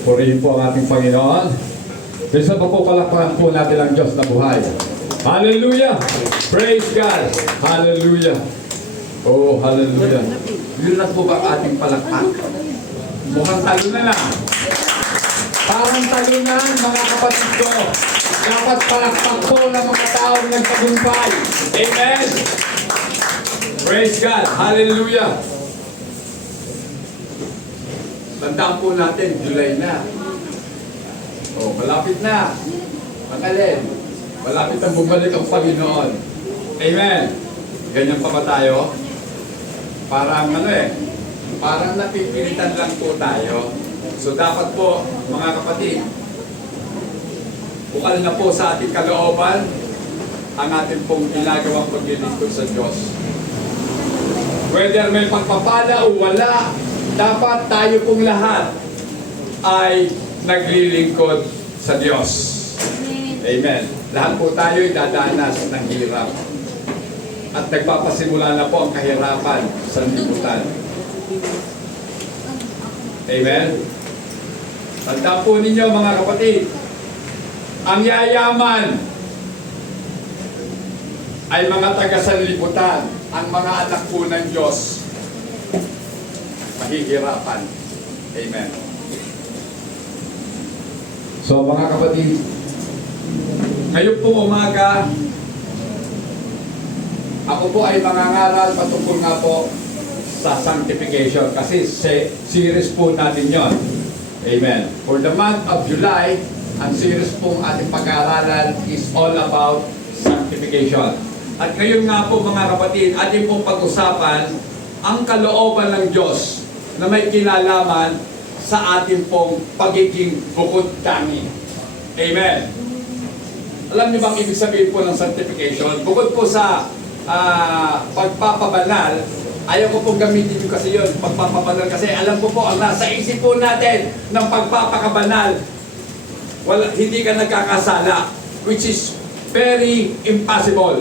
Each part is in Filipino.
Purihin po ang ating Panginoon. Bisa pa po palakpakan po natin ang Diyos na buhay. Hallelujah! Praise God! Hallelujah! Oh, hallelujah! Yun lang po ba ating palakpak? Mukhang talunan. Parang talunan, mga kapatid ko. Dapat palakpak po ng mga taong nagtagumpay. Amen! Praise God! Hallelujah! Tandaan po natin, July na. Oh, malapit na. Magalin. Malapit ang bumalik ang Panginoon. Amen. Ganyan pa ba tayo? Parang parang napipilitan lang po tayo. So dapat po, mga kapatid, bukal na po sa ating kalooban ang ating pong ginagawang paglilingkod sa Diyos. Whether may pagpapala o wala, dapat tayo pong lahat ay naglilingkod sa Diyos. Amen. Lahat po tayo ay dadanas ng hirap. At nagpapasimula na po ang kahirapan sa lipunan. Amen. Tandaan po ninyo mga kapatid, ang yayaman ay mga taga-sanlibutan, ang mga anak po ng Diyos mahihirapan. Amen. So mga kapatid, ngayon po umaga, ako po ay mangangaral patungkol nga po sa sanctification kasi series po natin yon. Amen. For the month of July, ang series pong ating pag-aaralan is all about sanctification. At ngayon nga po mga kapatid, ating pong pag-usapan ang kalooban ng Diyos na may kinalaman sa ating pong pagiging bukod tangi. Amen. Alam niyo bang ibig sabihin po ng sanctification? Bukod po sa pagpapabanal, ayaw ko pong gamitin yung kasi yun, pagpapabanal, kasi alam ko po, ang nasa isip po natin ng pagpapakabanal, hindi ka nagkakasala, which is very impossible.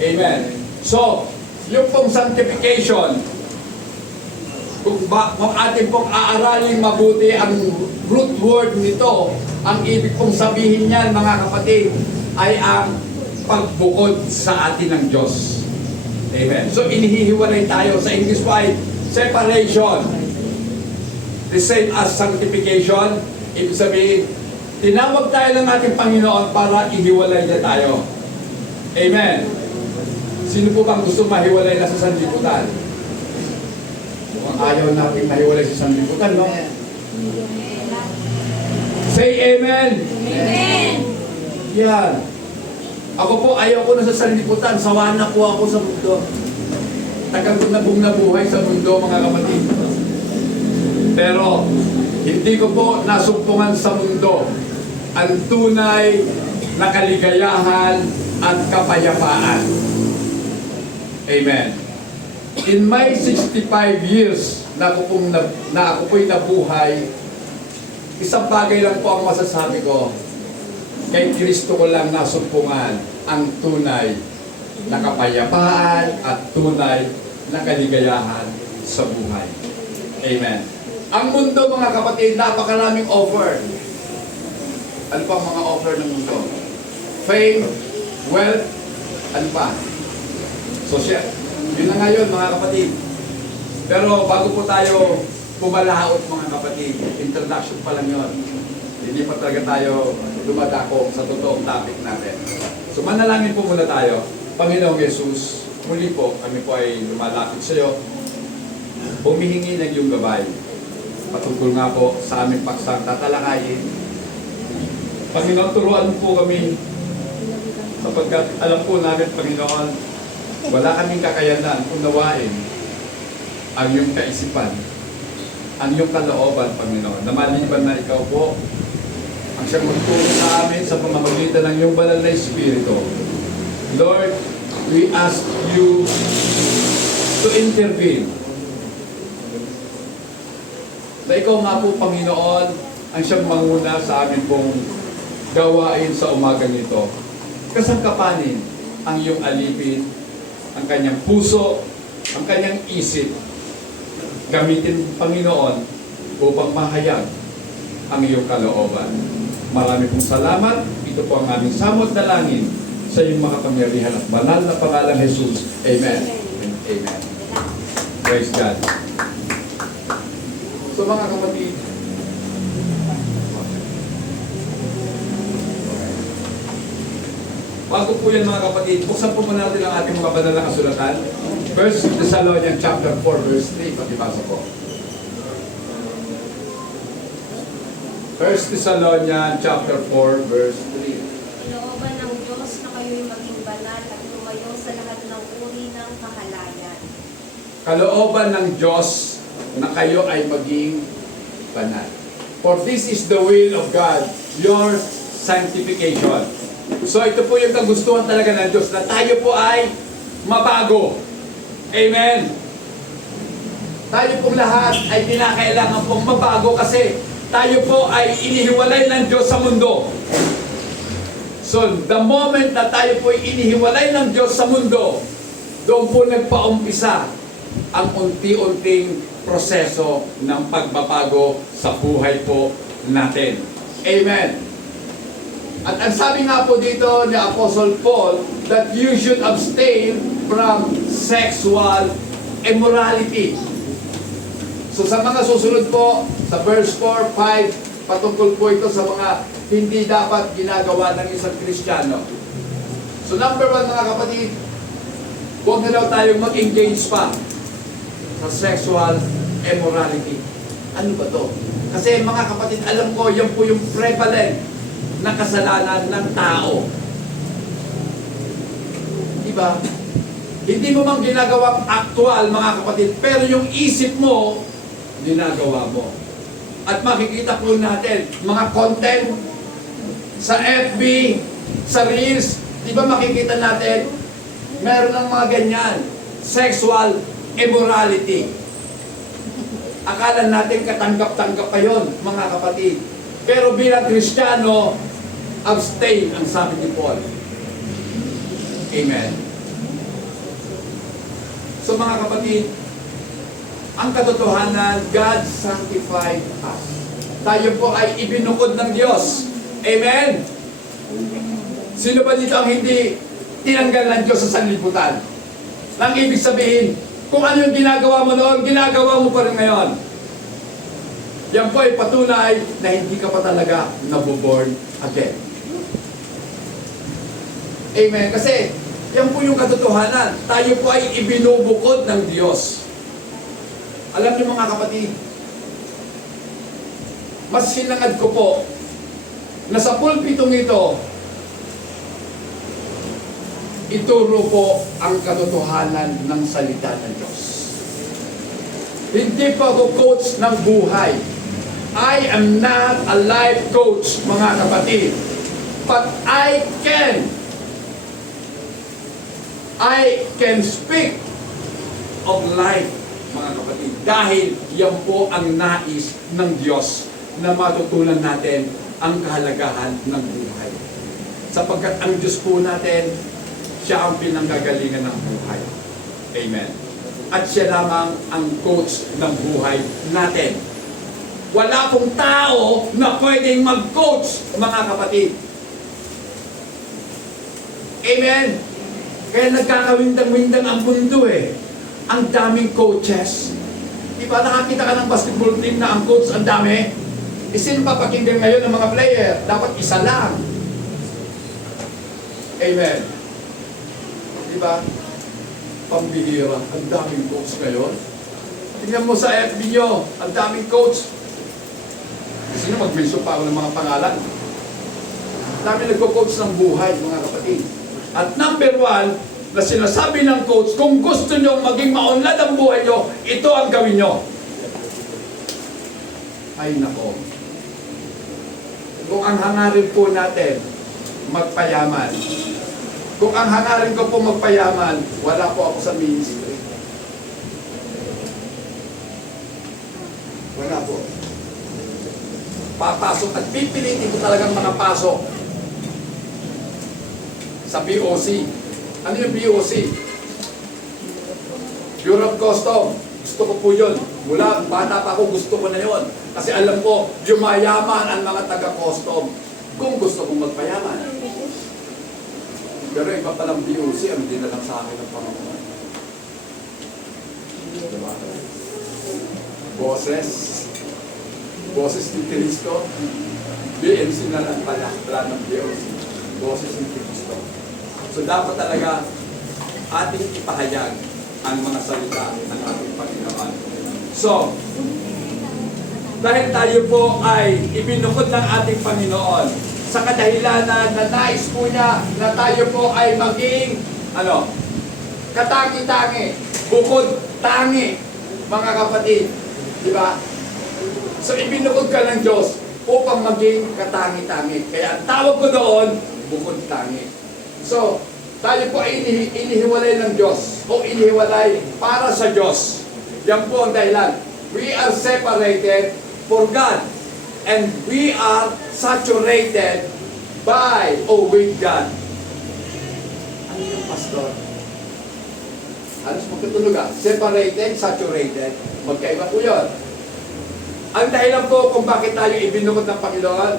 Amen. So, yung pong sanctification, kung atin pong aaralin mabuti ang root word nito, ang ibig pong sabihin niyan mga kapatid ay ang pagbukod sa atin ng Diyos. Amen. So inihihiwalay tayo sa English word, separation. The same as sanctification. Ibig sabihin, tinawag tayo ng ating Panginoon para ihiwalay niya tayo. Amen. Sino po bang gusto mahiwalay na sa sanlibutan? Ayaw natin mahiwalay sa sanlibutan, no? Say amen! Amen! Yan. Ako po, ayaw ko na sa sanlibutan. Sawa na po ako sa mundo. Tagal ko na buong nabuhay sa mundo, mga kapatid. Pero, hindi ko po nasumpungan sa mundo ang tunay na kaligayahan at kapayapaan. Amen. In my 65 years na ako po'y nabuhay, isang bagay lang po ang masasabi ko, kay Kristo ko lang nasumpungan ang tunay na kapayapaan at tunay na kaligayahan sa buhay. Amen. Ang mundo mga kapatid, napakaraming offer. Ano pa ang mga offer ng mundo? Fame, wealth, ano pa? Social. Yun na ngayon mga kapatid. Pero bago po tayo pumalaot mga kapatid, introduction pa lang yun. Hindi pa talaga tayo dumadako sa totoong topic natin. So manalangin po muna tayo. Panginoong Yesus, muli po kami po ay lumalapit sa iyo. Humihingi ng iyong gabay. Patungkol nga po sa aming paksang tatalakayin. Panginoon, turuan po kami sapagkat alam po namin, Panginoon, wala kaming kakayanan unawain ang iyong kaisipan, ang iyong kalooban, Panginoon, na maliban na ikaw po ang siyang magtulong sa amin sa pamamagitan ng iyong banal na Espiritu. Lord, we ask you to intervene. Na ikaw nga po, Panginoon, ang siyang manguna sa amin pong gawain sa umagang ito. Kasangkapanin ang iyong alipin, ang kanyang puso, ang kanyang isip. Gamitin, Panginoon, upang mahayag ang iyong kalooban. Marami pong salamat. Ito po ang aming samot na langin sa iyong makapangyarihan at banal na pangalang Jesus. Amen. Amen. Praise God. So mga kapatid, bago po yan mga kapatid, buksan po muna natin ang ating mga banal na kasulatan. 1 Thessalonians chapter 4 verse 3, pakibasa po. 1 Thessalonians chapter 4 verse 3. Pinooban ng Diyos na kayo'y maging banal at lumayo sa lahat ng uri ng kahalayan. Kalooban ng Diyos na kayo ay maging banal. For this is the will of God, your sanctification. So ito po yung kagustuhan talaga ng Diyos, na tayo po ay mabago. Amen. Tayo pong lahat ay kinakailangan pong mabago kasi tayo po ay inihiwalay ng Diyos sa mundo. So the moment na tayo po ay inihiwalay ng Diyos sa mundo, doon po nagpaumpisa ang unti-unting proseso ng pagbabago sa buhay po natin. Amen. At ang sabi nga po dito ni Apostle Paul that you should abstain from sexual immorality. So sa mga susunod po, sa verse 4, 5, patungkol po ito sa mga hindi dapat ginagawa ng isang Kristiyano. So number 1 mga kapatid, huwag na daw tayong mag-engage pa sa sexual immorality. Ano ba to? Kasi mga kapatid, alam ko, yan po yung prevalent na kasalanan ng tao. Diba? Hindi mo mang ginagawa actual, mga kapatid, pero yung isip mo, ginagawa mo. At makikita po natin, mga content sa FB, sa Reels, di ba makikita natin, meron ng mga ganyan, sexual immorality. Akala natin katanggap-tanggap pa yun, mga kapatid. Pero bilang Kristiyano, abstain ang sabi ni Paul. Amen. So mga kapatid, ang katotohanan, God sanctified us. Tayo po ay ibinukod ng Diyos. Amen? Sino ba dito ang hindi tinanggal ng Diyos sa sanlibutan? Nang ibig sabihin, kung ano yung ginagawa mo noon, ginagawa mo pa rin ngayon. Yan po ay patunay na hindi ka pa talaga nabuborn again. Amen? Kasi, yan po yung katotohanan. Tayo po ay ibinubukod ng Diyos. Alam niyo mga kapatid, mas hinangad ko po na sa pulpitong ito, ituro po ang katotohanan ng salita ng Diyos. Hindi pa ako coach ng buhay. I am not a life coach, mga kapatid. But I can speak of life, mga kapatid. Dahil yan po ang nais ng Diyos na matutunan natin ang kahalagahan ng buhay. Sapagkat ang Diyos po natin, siya ang pinanggagalingan ng buhay. Amen. At siya lamang ang coach ng buhay natin. Wala pong tao na pwedeng mag-coach, mga kapatid. Amen. Kaya nagkakawindang-windang ang mundo eh. Ang daming coaches. Di ba nakakita ka ng basketball team na ang coach ang dami? E sino papakinggan ngayon ng mga player? Dapat isa lang. Amen. Di ba? Pambihira. Ang daming coach ngayon. Tingnan mo sa FB nyo. Ang daming coach. Sino mag-mention pa ako ng mga pangalan? Dami nagko-coach ng buhay, mga kapatid. At number 1, na sinasabi ng coach, kung gusto nyo maging maunlad ang buhay nyo, ito ang gawin nyo. Ay nako. Kung ang hangarin po natin, magpayaman. Kung ang hangarin ko po magpayaman, wala po ako sa ministry. Wala po. Papasok at pipilitin ko talagang mga pasok sa BOC. Ano yung BOC? Bureau of Custom. Gusto ko po yun. Mula bata pa ako, gusto ko na yon. Kasi alam ko, yumayaman ang mga taga-custom kung gusto kong magpayaman. Pero iba palang BOC ang dinalang sa akin ng Panginoon. Diba? Boses ni Cristo, BMC na lang pala, wala ng BOC. Boses ni Cristo. So dapat talaga ating ipahayag ang mga salita ng ating Panginoon. So, dahil tayo po ay ibinukod ng ating Panginoon sa kadahilanan na nais po niya na tayo po ay maging katangi-tangi, bukod tangi, mga kapatid. Di ba? So, ibinukod ka ng Diyos upang maging katangi-tangi. Kaya ang tawag ko doon, bukod tangi. So, tayo po ay inihiwalay ng Diyos o inihiwalay para sa Diyos. Yan po ang dahilan. We are separated for God and we are saturated by or with God. Ano yung pastor? Halos magkatulog separated, saturated. Magkaiba po yun. Ang dahilan po kung bakit tayo ibinukod ng Panginoon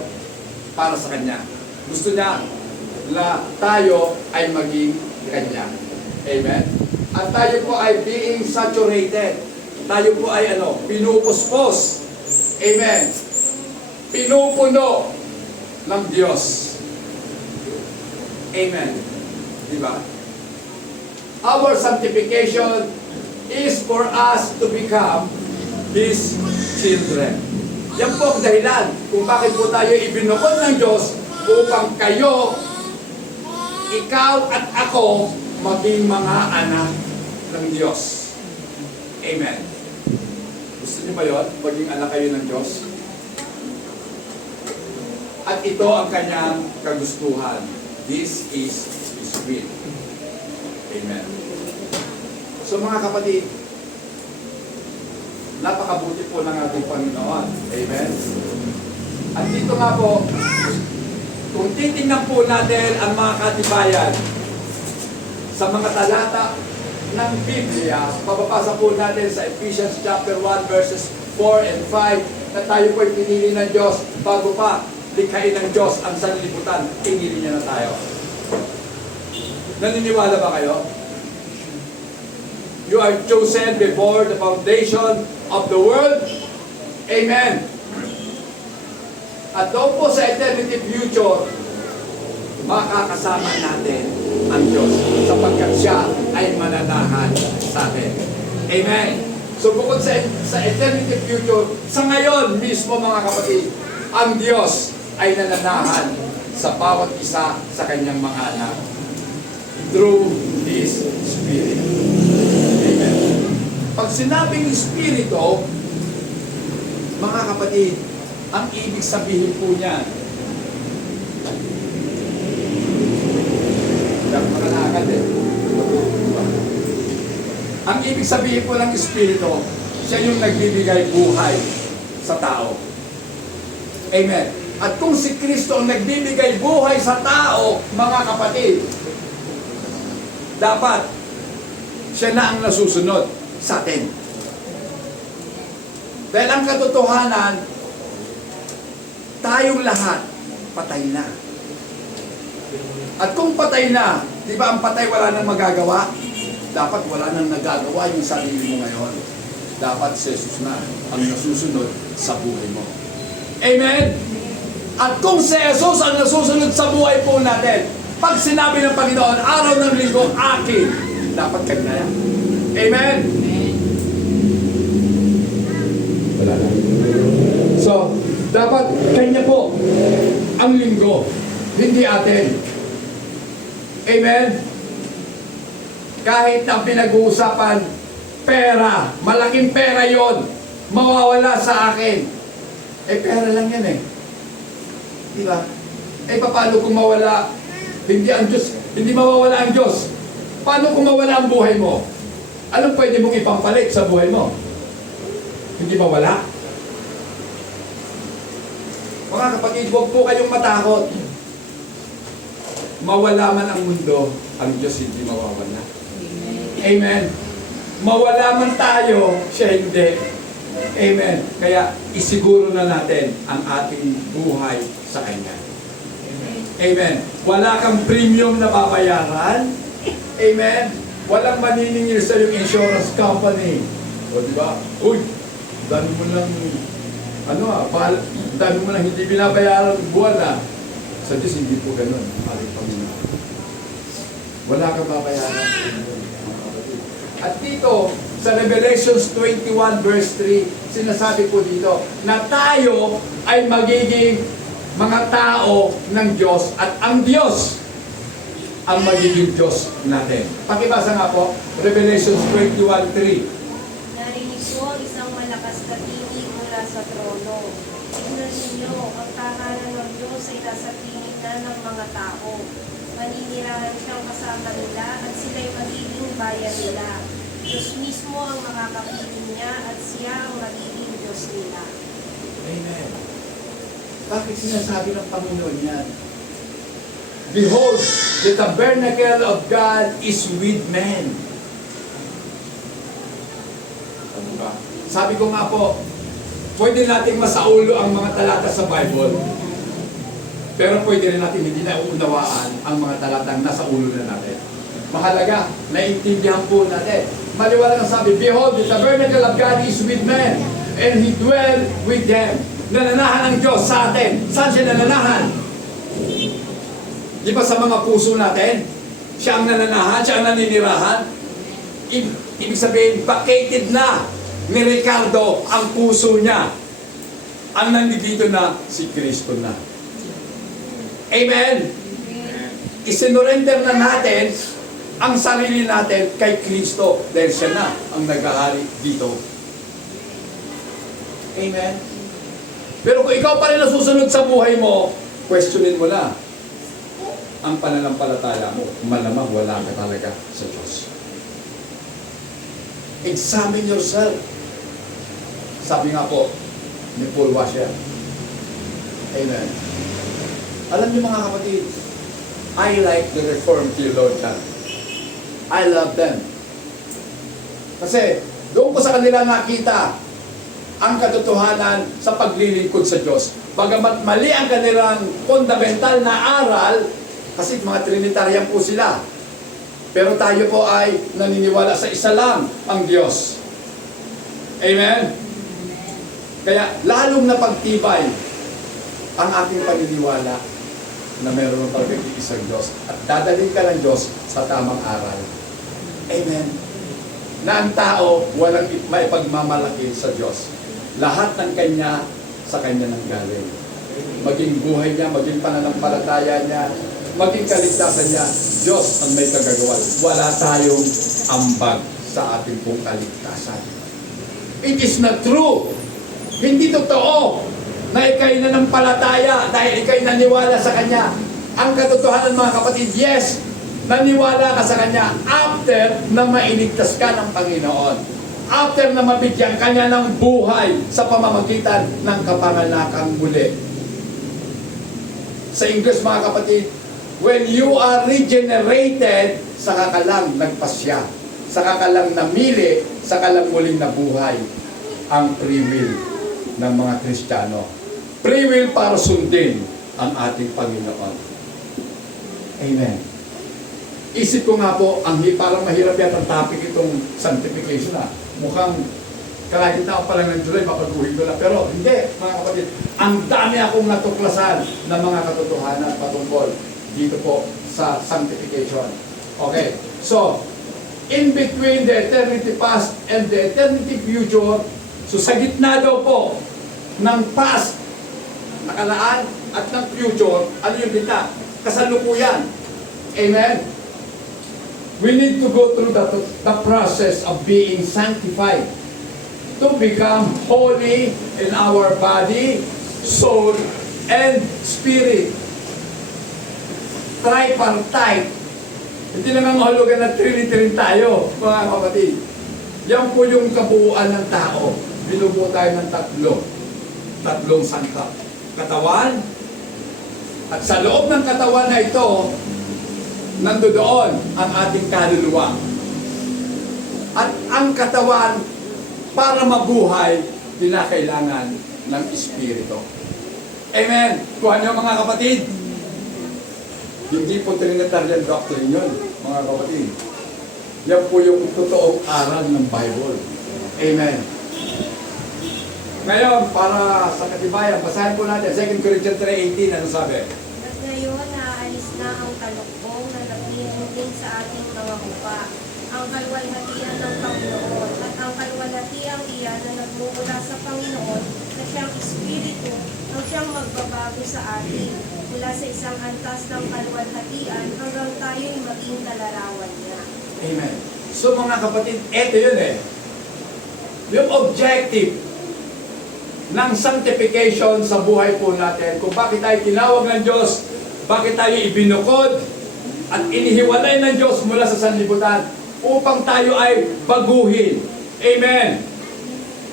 para sa Kanya. Gusto niya na tayo ay maging Kanya. Amen? At tayo po ay being saturated. Tayo po ay pinupuspos. Amen? Pinupuno ng Diyos. Amen? Diba? Our sanctification is for us to become His children. Yan po ang dahilan kung bakit po tayo ibinukod ng Diyos upang kayo, ikaw at ako, maging mga anak ng Diyos. Amen. Gusto niyo ba yun? Maging anak kayo ng Diyos? At ito ang kanyang kagustuhan. This is His will. Amen. So mga kapatid, napakabuti po ng ating Panginoon. Amen. At dito nga po, kung titingnan po natin ang mga katibayan sa mga talata ng Biblia, mapapasa po natin sa Ephesians chapter 1 verses 4 and 5 na tayo po ay pinili ng Diyos bago pa likhain ng Diyos ang sanlibutan, pinili niya na tayo. Naniniwala ba kayo? You are chosen before the foundation of the world. Amen. At doon po sa eternity future, makakasama natin ang Diyos sapagkat siya ay mananahan sa atin. Amen. So bukod sa eternity future, sa ngayon mismo mga kapatid, ang Diyos ay nananahan sa bawat isa sa kanyang mga anak through His Spirit. Amen. Pag sinabing Espiritu, mga kapatid, ang ibig sabihin po niya, ang ibig sabihin po ng Espiritu, siya yung nagbibigay buhay sa tao. Amen. At kung si Kristo ang nagbibigay buhay sa tao, mga kapatid, dapat siya na ang nasusunod sa atin. Dahil ang katotohanan, tayong lahat patay na. At kung patay na, di ba ang patay wala nang magagawa? Dapat wala nang nagagawa yung sarili mo ngayon. Dapat si Jesus na ang nasusunod sa buhay mo. Amen? At kung si Jesus ang nasusunod sa buhay po natin, pag sinabi ng Panginoon, araw ng linggo, akin, dapat kanya yan. Amen? Wala na. So, dapat kanya po ang linggo, hindi atin. Amen? Kahit ang pinag-uusapan, pera, malaking pera yon, mawawala sa akin. Eh, pera lang yan eh. Di ba? Eh, paano kung mawala? Hindi ang Diyos, hindi mawawala ang Diyos. Paano kung mawala ang buhay mo? Anong pwede mong ipampalit sa buhay mo? Hindi mawala? Mga kapatid, huwag po kayong matakot. Mawala man ang mundo, ang Diyos hindi mawawala. Amen. Mawala man tayo, siya hindi. Amen. Kaya isiguro na natin ang ating buhay sa Kanya. Amen. Wala kang premium na babayaran. Amen. Walang maniningil sa yung insurance company. O di ba? Uy, dami mo lang, dami mo lang hindi binabayaran buwan na. Sa Diyos, hindi po ganun. Ating Panginoon. Wala kang babayaran. At dito, sa Revelations 21 verse 3, sinasabi po dito na tayo ay magiging mga tao ng Diyos at ang Diyos ang magiging Diyos natin. Pakibasa nga po, Revelations 21:3. Narinig ko ang isang malakas na tinig mula sa trono. Tingnan ninyo, ang tahanan ng Diyos ay nasa pinig na ng mga tao. Maninirahan siyang kasama nila at sila'y magiging bayan nila. Diyos mismo ang makakapiling niya at siya ang magiging Diyos nila. Amen. Bakit sinasabi ng Panginoon yan? Behold, the tabernacle of God is with men. Ano ba? Sabi ko nga po, pwede nating masaulo ang mga talata sa Bible. Pero pwede rin natin hindi na uunawaan ang mga talatang nasa ulo na natin. Mahalaga, naiintindihan po natin. Maliwanag ang sabi, behold, the tabernacle of God is with men, and He dwell with them. Nananahan ang Diyos sa atin. Saan siya nananahan? Di ba sa mga puso natin? Siya ang nananahan, siya ang naninirahan. Ibig sabihin, vacated na ni Ricardo ang puso niya. Ang nandito na, si Kristo na. Amen? Isinurrender na natin ang sarili natin kay Kristo dahil siya na ang naghahari dito. Amen? Pero kung ikaw pa rin nasusunod sa buhay mo, questionin mo na ang pananampalataya mo. Malamang wala ka talaga sa Diyos. Examine yourself. Sabi nga po ni Paul Washer. Amen. Alam niyo mga kapatid, I like the Reformed theologian. I love them. Kasi doon ko sa kanila nakita ang katotohanan sa paglilingkod sa Diyos. Bagamat mali ang kanilang fundamental na aral, kasi mga Trinitarian po sila. Pero tayo po ay naniniwala sa isa lang ang Diyos. Amen? Kaya lalong napagtibay ang ating paniniwala na meron ng pag-iisang Diyos at dadalhin ka ng Diyos sa tamang aral. Amen. Na ang tao walang maipagmamalaki sa Diyos. Lahat ng Kanya sa Kanya nang galing. Maging buhay niya, maging pananampalataya niya, maging kaligtasan niya, Diyos ang may kagagawa. Wala tayong ambag sa ating pong kaligtasan. It is not true. Hindi totoo na ikay nanampalataya dahil ikay naniwala sa Kanya. Ang katotohanan mga kapatid, yes, naniwala ka sa Kanya after na mainigtas ka ng Panginoon. After na mabigyan ka niya ng buhay sa pamamagitan ng kapanganakang muli. Sa English mga kapatid, when you are regenerated, saka ka lang nagpasya. Saka ka lang namili, saka lang muling nabuhay ang free will ng mga Kristiyano. Free will para sundin ang ating Panginoon. Amen. Isip ko nga po, parang mahirap yata ang topic itong sanctification na. Mukhang kalahit-tao pa lang ng July, papaguhin ko na. Pero hindi, mga kapatid, ang dami akong natuklasan ng mga katotohanan patungkol dito po sa sanctification. Okay, so, in between the eternity past and the eternity future, so sa gitna daw po ng past, nakalaan, at ng future, ano yung gitna? Kasalukuyan. Amen? We need to go through the process of being sanctified to become holy in our body, soul, and spirit. Tripartite. Hindi naman mahulugan na Trinity tayo, mga kapatid. Yan po yung kabuuan ng tao. Binubuo tayo ng tatlong sangkap. Katawan, at sa loob ng katawan na ito, nandoon ang ating kaluluwa. At ang katawan, para mabuhay, kinakailangan ng Espiritu. Amen! Kuha niyo mga kapatid. Hindi po Trinitarian doctrine yun, mga kapatid. Yan po yung totoong aral ng Bible. Amen. Ngayon, para sa katibayan, basahin po natin 2 Corinthians 3:18, ano sabi? At ngayon, naaalis na ang talukbong na nagnihiling sa ating mga mukha, ang kalwalhatian ng Panginoon, at ang kalwalhatiang iyan na nagmumula sa Panginoon, na siyang Espiritu, ang siyang magbabago sa atin, mula sa isang antas ng kalwalhatian hanggang tayo'y maging kalarawan niya. Amen. So mga kapatid, eto yun eh. Yung objective ng sanctification sa buhay po natin, kung bakit tayo tinawag ng Diyos, bakit tayo ibinukod at inihiwalay ng Diyos mula sa sanlibutan upang tayo ay baguhin. Amen.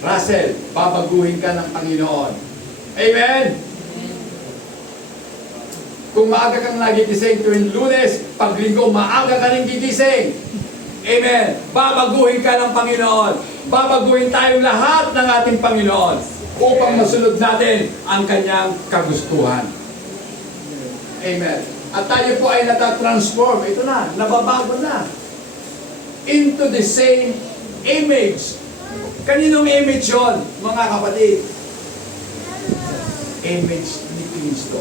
Russell, babaguhin ka ng Panginoon. Amen. Kung maaga kang nagigising tuwing Lunes, pag Linggo, maaga ka rin gigising. Amen. Babaguhin ka ng Panginoon. Babaguhin tayong lahat ng ating Panginoon upang masunod natin ang kanyang kagustuhan. Amen. At tayo po ay natatransform. Ito na, nababago na. Into the same image. Kaninong image yun, mga kapatid? Image ni Kristo.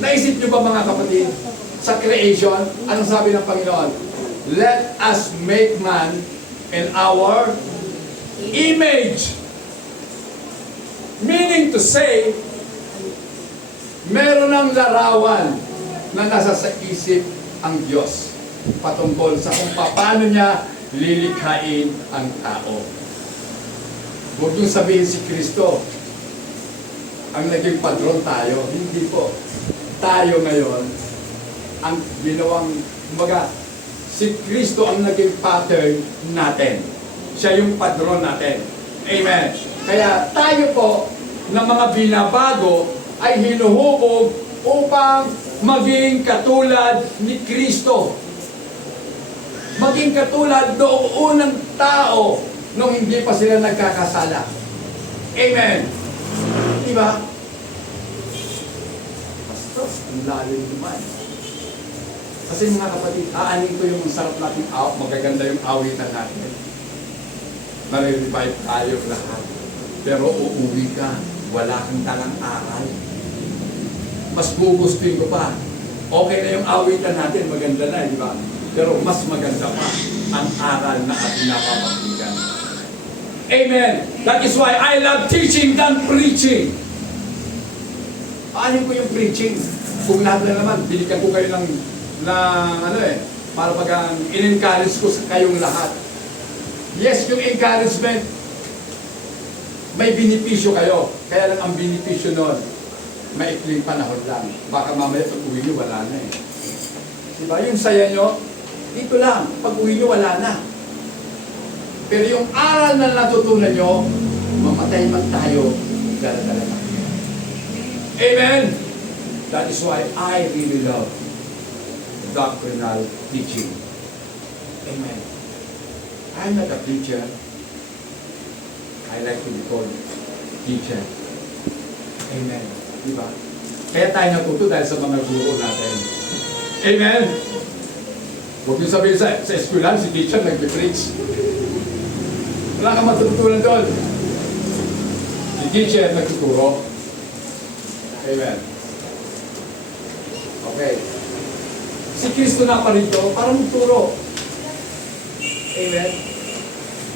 Naisip nyo ba mga kapatid, sa creation, anong sabi ng Panginoon? Let us make man in our image. Meaning to say, meron ng larawan na nasa sa isip ang Diyos patungkol sa kung paano niya lilikhain ang tao. Huwag yung sabihin si Kristo ang naging padron tayo. Hindi po. Tayo ngayon ang ginawang, kumbaga, si Kristo ang naging pattern natin. Siya yung padron natin. Amen. Kaya tayo po ng mga binabago ay hinuhubog upang maging katulad ni Kristo. Maging katulad noong unang tao nung hindi pa sila nagkakasala. Amen. Diba? Pastor, ang lalim naman. Kasi mga kapatid, aanin ko yung sarap natin, magaganda yung awitan natin. Nare-revive tayo lahat. Pero uuwi ka, wala kang dalang aral. Mas gugustuhin ko pa. Okay na yung awitan natin, maganda na, di ba? Pero mas maganda pa ang aral na ating napapakinggan. Amen. That is why I love teaching than preaching. Aanin ko yung preaching. Kung lahat na naman, binigyan ko kayo ng para pag in-encourage ko sa kayong lahat. Yes, yung encouragement, may benepisyo kayo. Kaya lang ang benepisyo nun, maikling panahon lang. Baka mamaya pag uwi nyo, wala na eh. Diba? Yung saya nyo, dito lang. Pag uwi nyo, wala na. Pero yung aral na natutunan nyo, mamatay man tayo, dala-dala na. Amen? That is why I really love doctrinal teaching. Amen. I'm not a preacher. I like to be called teacher. Amen. Diba? Kaya tayo natuto dahil sa mga guro natin. Amen. Huwag niyo sabihin sa eskwelahan, si teacher nag-preach. Wala kang matutunan doon. Si teacher nagtuturo. Amen. Okay. Si Kristo na pa rito para magturo. Amen.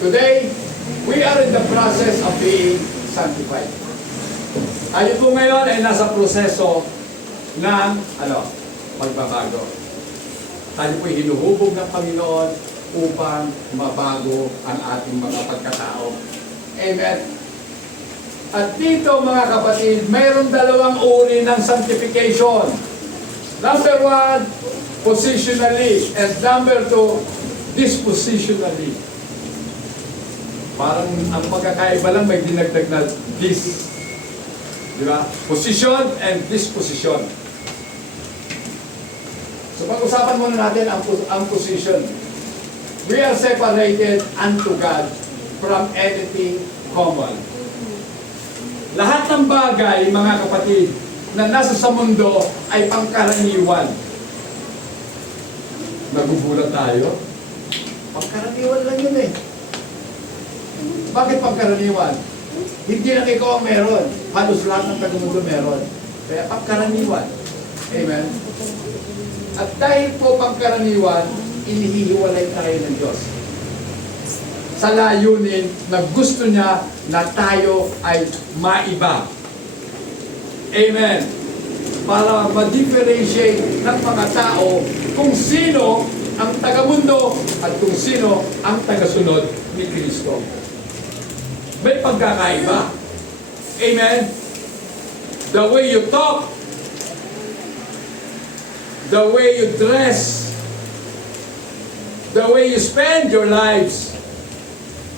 Today, we are in the process of being sanctified. Tayo po ngayon ay nasa proseso ng magbabago. Tayo po hinuhubog ng Panginoon upang mabago ang ating mga pagkatao. Amen. At dito mga kapatid, mayroong dalawang uri ng sanctification. Number one, positionally, and number two, dispositionally. Parang ang pagkakaiba lang may dinagdag na dis. Di ba? Position and disposition. So pag-usapan muna natin ang position. We are separated unto God from anything common. Lahat ng bagay, mga kapatid, na nasa sa mundo ay pangkaraniwan. Nagugulat tayo. Pangkaraniwan lang yun eh. Bakit pangkaraniwan? Hindi lang ikaw ang meron. Halos lahat ng taga-mundo meron. Kaya pangkaraniwan. Amen? At dahil po pangkaraniwan, inihihiwalay tayo ng Diyos. Sa layunin na gusto niya na tayo ay maiba. Amen. Para ma-differentiate ng mga tao kung sino ang taga-mundo at kung sino ang taga-sunod ni Kristo. May pagkakaiba. Amen. The way you talk, the way you dress, the way you spend your lives,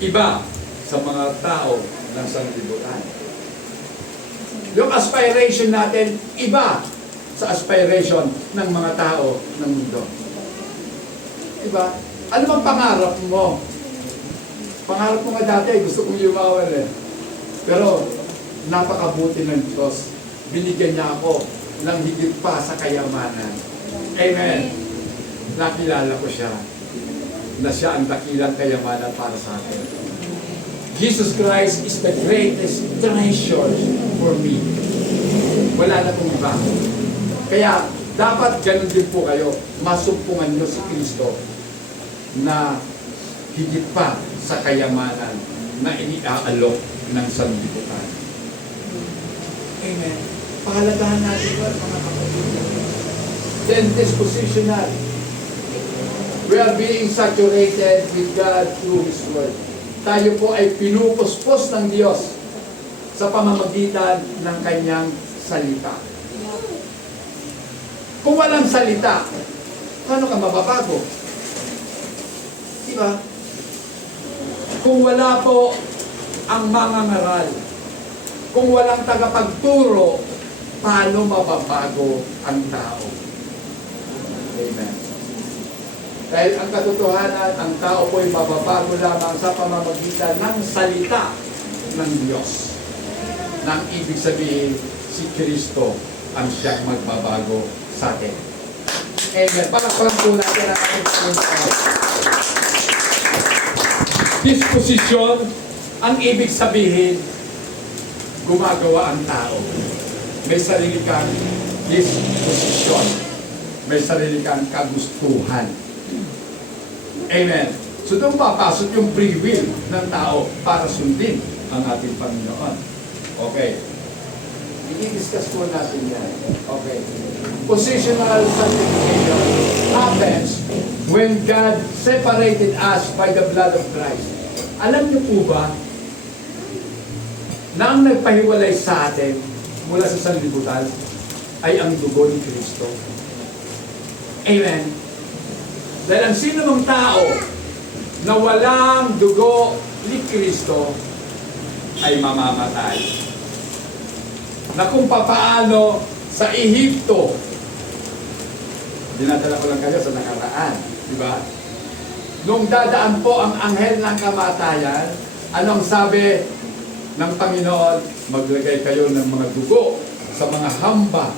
iba sa mga tao ng sanlibutan. Yung aspiration natin, iba sa aspiration ng mga tao ng mundo. Diba? Ano bang pangarap mo? Pangarap mo nga dati, gusto kong yumawan eh. Pero, napakabuti ng Diyos. Binigyan niya ako ng higit pa sa kayamanan. Amen. Nakilala ko siya na siya ang dakilang kayamanan para sa akin. Jesus Christ is the greatest treasure for me. Wala na kong iba. Kaya, dapat ganun din po kayo, masumpungan nyo si Kristo na higit pa sa kayamanan na iniaalok ng sanlibutan. Amen. Pahalagahan natin ba, mga kapatid? Then, dispositional. We are being saturated with God through His Word. Tayo po ay pinupuspos ng Diyos sa pamamagitan ng Kanyang salita. Kung walang salita, paano ka mababago? Diba? Kung wala po ang mga ngaral, kung walang tagapagturo, paano mababago ang tao? Amen. Dahil ang katotohanan, ang tao po ay mababago lamang sa pamamagitan ng salita ng Diyos. Nang ibig sabihin, si Kristo ang siyang magbabago sa atin. Amen. Palakpakan po natin ang ating Panginoon. Disposisyon, ang ibig sabihin, gumagawa ang tao. May sarili kang disposisyon. May sarili kang kagustuhan. Amen. So doon papasok yung free will ng tao para sundin ang ating Panginoon. Okay. I-discuss po natin yan. Okay. Positional sanctification happens when God separated us by the blood of Christ. Alam niyo po ba na ang nagpahiwalay sa atin mula sa sanlibutan ay ang dugo ni Kristo? Amen. Dahil ang sino mong tao na walang dugo ni Kristo ay mamamatay. Na kung papaano sa Ehipto, dinadala ko lang kayo sa nakaraan, di ba? Nung dadaan po ang anghel ng kamatayan, anong sabi ng Panginoon? Maglagay kayo ng mga dugo sa mga hamba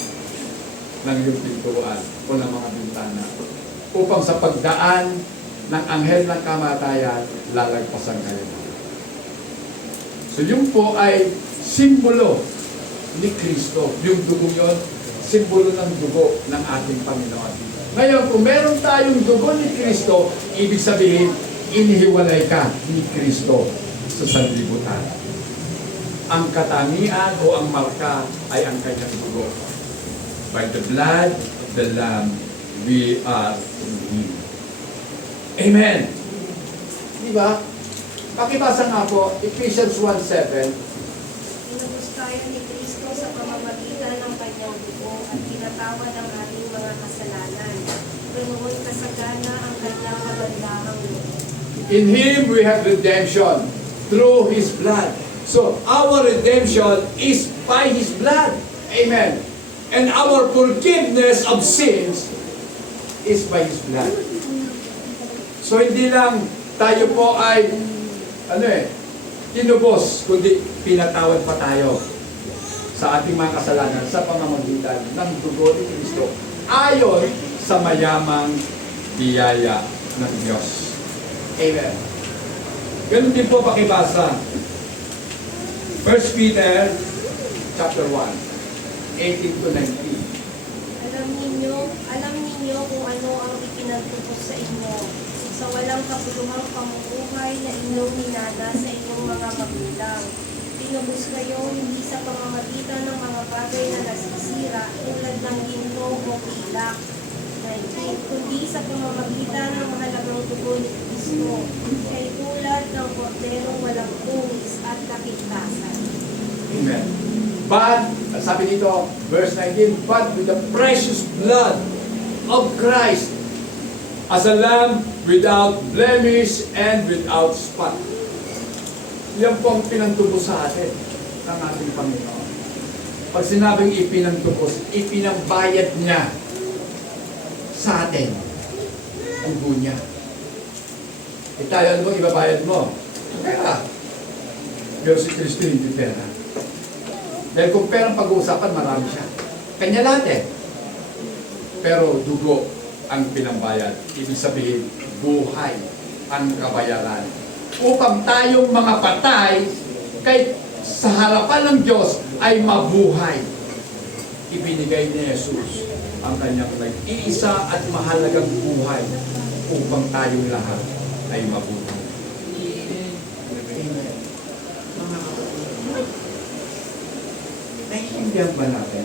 ng iyong pintuan o ng mga bintana upang sa pagdaan ng anghel ng kamatayan, lalagpasan kayo. So yun po ay simbolo ni Kristo. Yung dugo yun, simbolo ng dugo ng ating Panginoon. Ngayon, kung meron tayong dugo ni Kristo, ibig sabihin, inihiwalay ka ni Kristo sa sanlibutan. Ang katangian o ang marka ay ang kanyang dugo. By the blood of the Lamb, we are in Him. Amen. Diba? Pakibasa nga po, Ephesians 1:7. Inubos tayo ni Kristo sa pamamagitan ng kanyang dugo at pinatawad ang ating mga kasalanan. Ganoon kasagana ang kanyang kagandahang loob. In Him we have redemption through His blood. So, our redemption is by His blood. Amen. And our forgiveness of sins is by His blood. So, hindi lang tayo po ay, tinubos, kundi pinatawad pa tayo sa ating mga kasalanan sa pamamagitan ng dugo ni Kristo ayon sa mayamang biyaya ng Diyos. Amen. Ganun din po pakibasa. 1 Peter chapter 1, 18 to 19. Alam ninyo kung ano ang ipinagtubos sa inyo sa walang kapuluhang pamumuhay na inyong minana sa inyong mga magulang. Tinubos kayo hindi sa pamamagitan ng mga bagay na nasisira tulad ng ginto o pilak, 19, kundi sa pamamagitan ng mahalagang dugo ni Kristo, kay tulad ng korderong walang tungis at kapintasan. Amen. But, sabi dito, verse 19, but with the precious blood of Christ as a lamb without blemish and without spot. Yan po ang pinantubos sa atin ng ating Panginoon. Pag sinabing ipinantubos, ipinambayad niya sa atin ang dugo niya. E tayo, ano bang ibabayad mo? Pera. Pero si Kristo hindi pera. Dahil kung perang pag-uusapan, marami siya. Kanya lahat eh. Pero dugo ang pinambayad. Ibig sabihin, buhay ang kabayaran. Upang tayong mga patay, kahit sa harapan ng Diyos, ay mabuhay. Ibinigay ni Jesus ang kanyang nag-iisa at mahalagang buhay upang tayong lahat ay mabuhay. Amen. Mga kapatid, naiintindihan ba natin?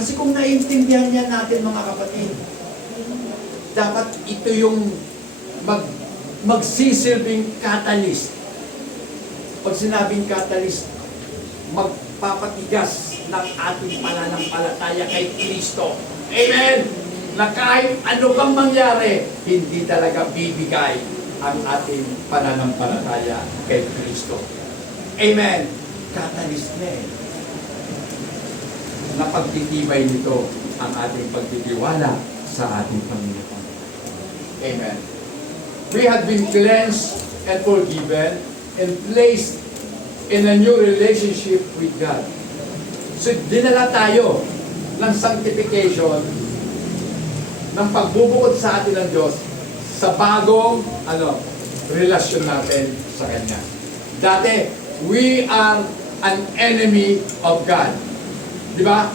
Kasi kung naiintindihan niya natin mga kapatid, dapat ito yung magsisilbing catalyst. Pag sinabing catalyst, magpapatigas ng ating pananampalataya kay Kristo. Amen! Na kahit ano bang mangyari, hindi talaga bibigay ang ating pananampalataya kay Kristo. Amen! Catalyst na eh. Napagtitibay nito ang ating pagtitiwala sa ating Panginoon. Amen. We have been cleansed and forgiven and placed in a new relationship with God. So, dinala tayo ng sanctification, ng pagbubukod sa atin ng Diyos sa bagong relasyon natin sa Kanya. Dati, we are an enemy of God. Di ba?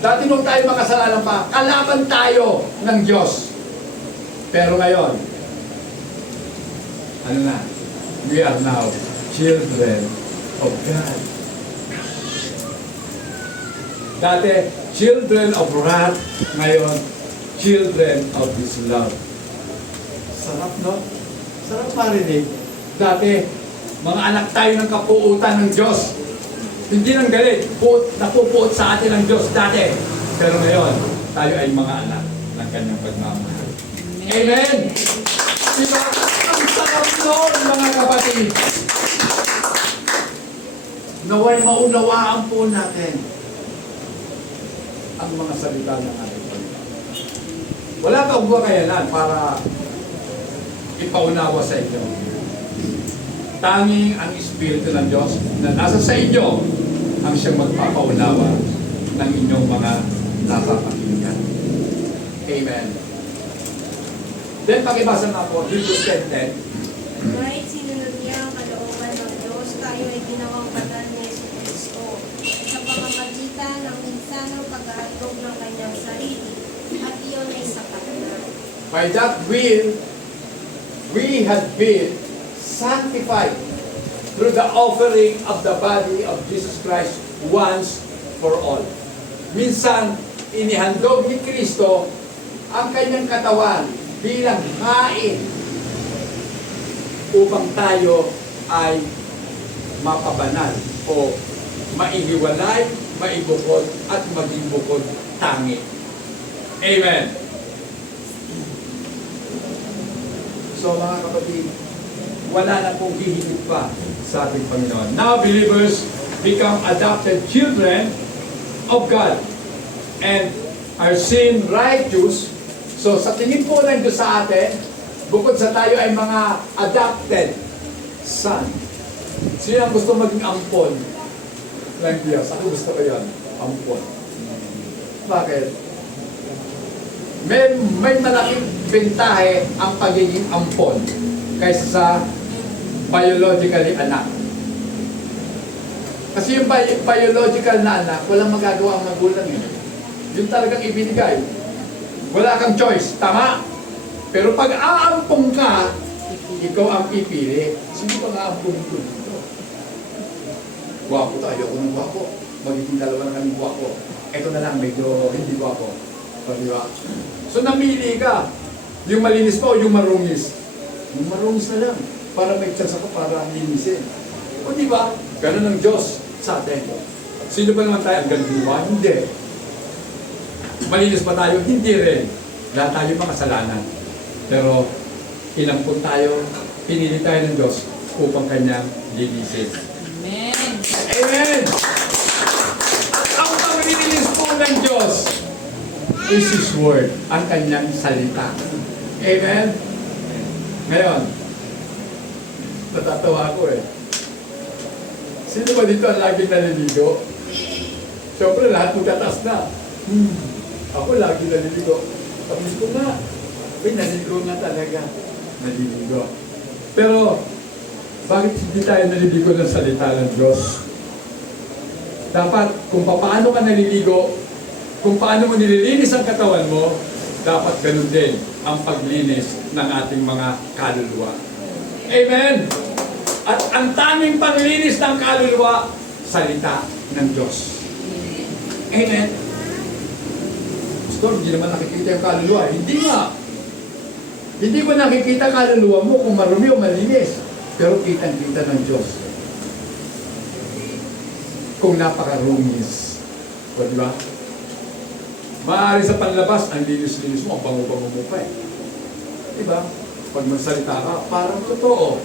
Dati nung tayo makasalanan pa, kalaban tayo ng Diyos. Pero ngayon, we are now children of God. Dati, children of wrath. Ngayon, children of His love. Sarap, no? Sarap marinig. Dati, mga anak tayo ng kapuutan ng Diyos. Hindi ng galit, napupuot sa atin ng Diyos dati. Pero ngayon, tayo ay mga anak ng Kanyang pagmamahal. Amen! Diba? Ang sarap noon, mga kapatid. Naway maunawaan po natin ang mga salita ng ating Panginoon. Wala kang kakayanan para ipaunawa sa inyo. Tanging ang Espiritu ng Diyos na nasa sa inyo ang siyang magpapaunawa ng inyong mga napapakinggan. Amen. Then pakibasa na po, Hebrews 10:10. Kahit sinunod niya ang kalooban ng Diyos, tayo ay ginawang banal ni Jesucristo sa pamamagitan ng minsanang pag-aatog ng kanyang sarili, at iyon ay sapat na. By that will, we have been sanctified through the offering of the body of Jesus Christ once for all. Minsan, inihandog ni Kristo ang kanyang katawan bilang hain upang tayo ay mapabanal o maihiwalay, maibukod at maging bukod tangi. Amen. So mga kapatid, wala na pong hihigit pa sa ating Panginoon. Now believers become adopted children of God and are seen righteous. So sa tingin po ng Diyos sa atin, Bukod sa tayo ay mga adopted son. Sino ang gusto maging ampon ng Diyos? Ako gusto ko yan, ampon. Bakit? May malaking bentahe ang pagiging ampon kaysa sa biologically anak. Kasi yung biological na anak, walang magagawa ang magulang eh. Yung talagang ibinigay. Wala kang choice, tama? Pero pag aampong ka, ikaw ang pipili. Sino pang aampong ko dito? Guwapo tayo, ako ng guwapo. Magiging dalawa na kami guwapo. Ito na lang, medyo hindi guwapo. O, di ba? So namili ka. Yung malinis pa o yung marungis? Yung marungis na lang. Para may chance ako para linisin. O di ba? Ganun ang Diyos sa atin. Sino ba naman tayo? Ang ganda? Hindi. Malinis ba tayo? Hindi rin. Lahat tayo makasalanan. Pero inampun tayo, pinili tayo ng Diyos upang Kanyang linisin. Amen. Amen! Ang paglilinis po ng Diyos is His Word, ang Kanyang salita. Amen? Ngayon, natatawa ako eh. Sino ba dito ang laging naliligo? Siyempre, lahat magtataas na. Ako lagi naliligo. Tapos ko nga. Naliligo nga talaga. Naliligo. Pero, bakit hindi tayo naliligo ng salita ng Diyos? Dapat, kung paano ka naliligo, kung paano mo nililinis ang katawan mo, dapat ganun din ang paglinis ng ating mga kaluluwa. Amen! At ang tanging paglinis ng kaluluwa, salita ng Diyos. Amen. Pastor, hindi naman nakikita yung kaluluwa. Hindi nga. Hindi ko nakikita kaluluwa mo kung marumi o malinis. Pero kitang-kita ng Diyos. Kung napakarungis. O diba? Maaari sa panlabas, ang linis-linis mo, ang bango-bango mo pa eh. Diba? Pag magsalita ka, parang totoo.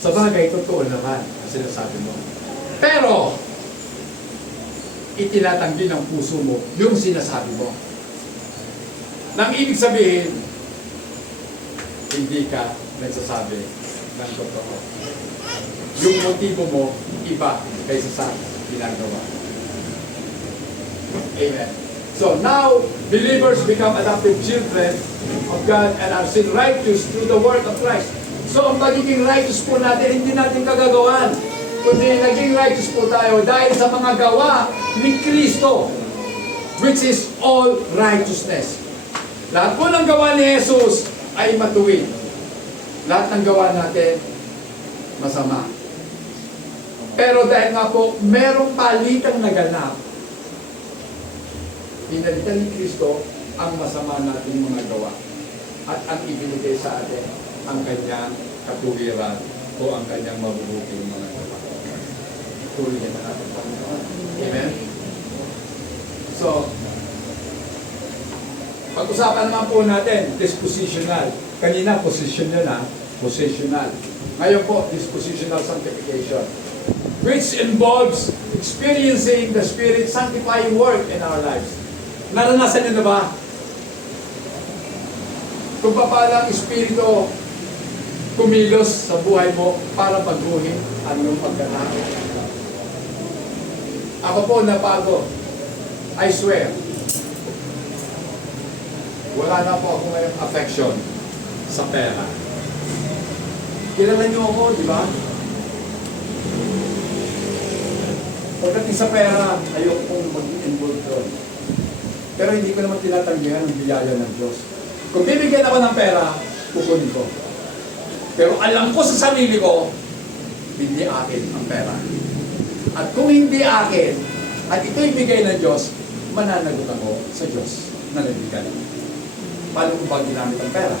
Sa bagay, totoo naman ang sinasabi mo. Pero, itinatanggi ng puso mo yung sinasabi mo. Nang ibig sabihin, hindi ka nagsasabi ng totoo. Yung motibo mo, iba kaysa sa ginagawa. Amen. So now, believers become adopted children of God and are still righteous through the word of Christ. So ang pagiging righteous po natin, hindi natin kagagawan. Kundi naging righteous po tayo dahil sa mga gawa ni Kristo, which is all righteousness. Lahat po ng gawa ni Jesus ay matuwid. Lahat ng gawa natin, masama. Pero dahil nga po, merong palitang naganap, pinalitan ni Kristo ang masama nating mga gawa. At ang ibinigay sa atin, ang kanyang katuwiran o ang kanyang mabubuting mga gawa. Tuloy na natin, Panginoon. Amen? So, pag-usapan naman po natin, dispositional. Kanina, positional na. Positional. Ngayon po, dispositional sanctification. Which involves experiencing the Spirit sanctifying work in our lives. Naranasan niyo na ba? Kung paano ang Espiritu kumilos sa buhay mo para baguhin ang iyong pagkatao. Ako po nabago. I swear. Wala na po ako ngayong affection sa pera. Kilala niyo ako, di ba? Pagdating sa pera, ayoko pong mag-involve doon. Pero hindi ko naman tinatanggihan ang biyaya ng Diyos. Kung bibigyan ako ng pera, kukunin ko. Pero alam ko sa sarili ko, hindi akin ang pera. At kung hindi akin, at ito'y bigay ng Diyos, mananagot ako sa Diyos na nagbigay. Paano ko ba ginamit ang pera?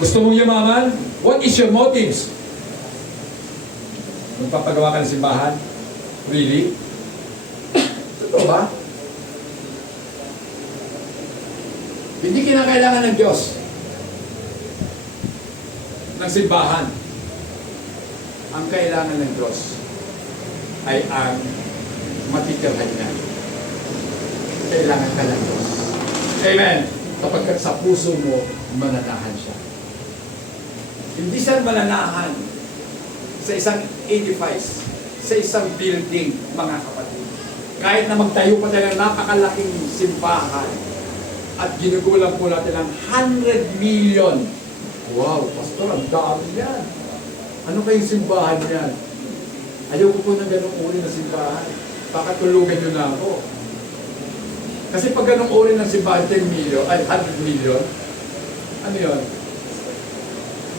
Gusto mong yumaman? What is your motives? Magpapagawa ka ng simbahan? Really? Totoo ba? Hindi kinakailangan ng Diyos ng simbahan. Ang kailangan ng Diyos ay ang matitirhan niya. Kailangan ka ng Diyos. Amen. Kapag sa puso mo, mananahan siya. Hindi siya mananahan sa isang edifice, sa isang building, mga kapatid. Kahit na magtayo pa tayo ng napakalaking simbahan at ginugulang po natin ng 100 million. Wow, pastor, ang dami yan. Ano kayong simbahan yan? Ayoko po ng ganong uri na simbahan. Baka tulugan nyo na ako. Kasi pag ganong uri ng simbahan, 10 million, ay 100 million, ano yun?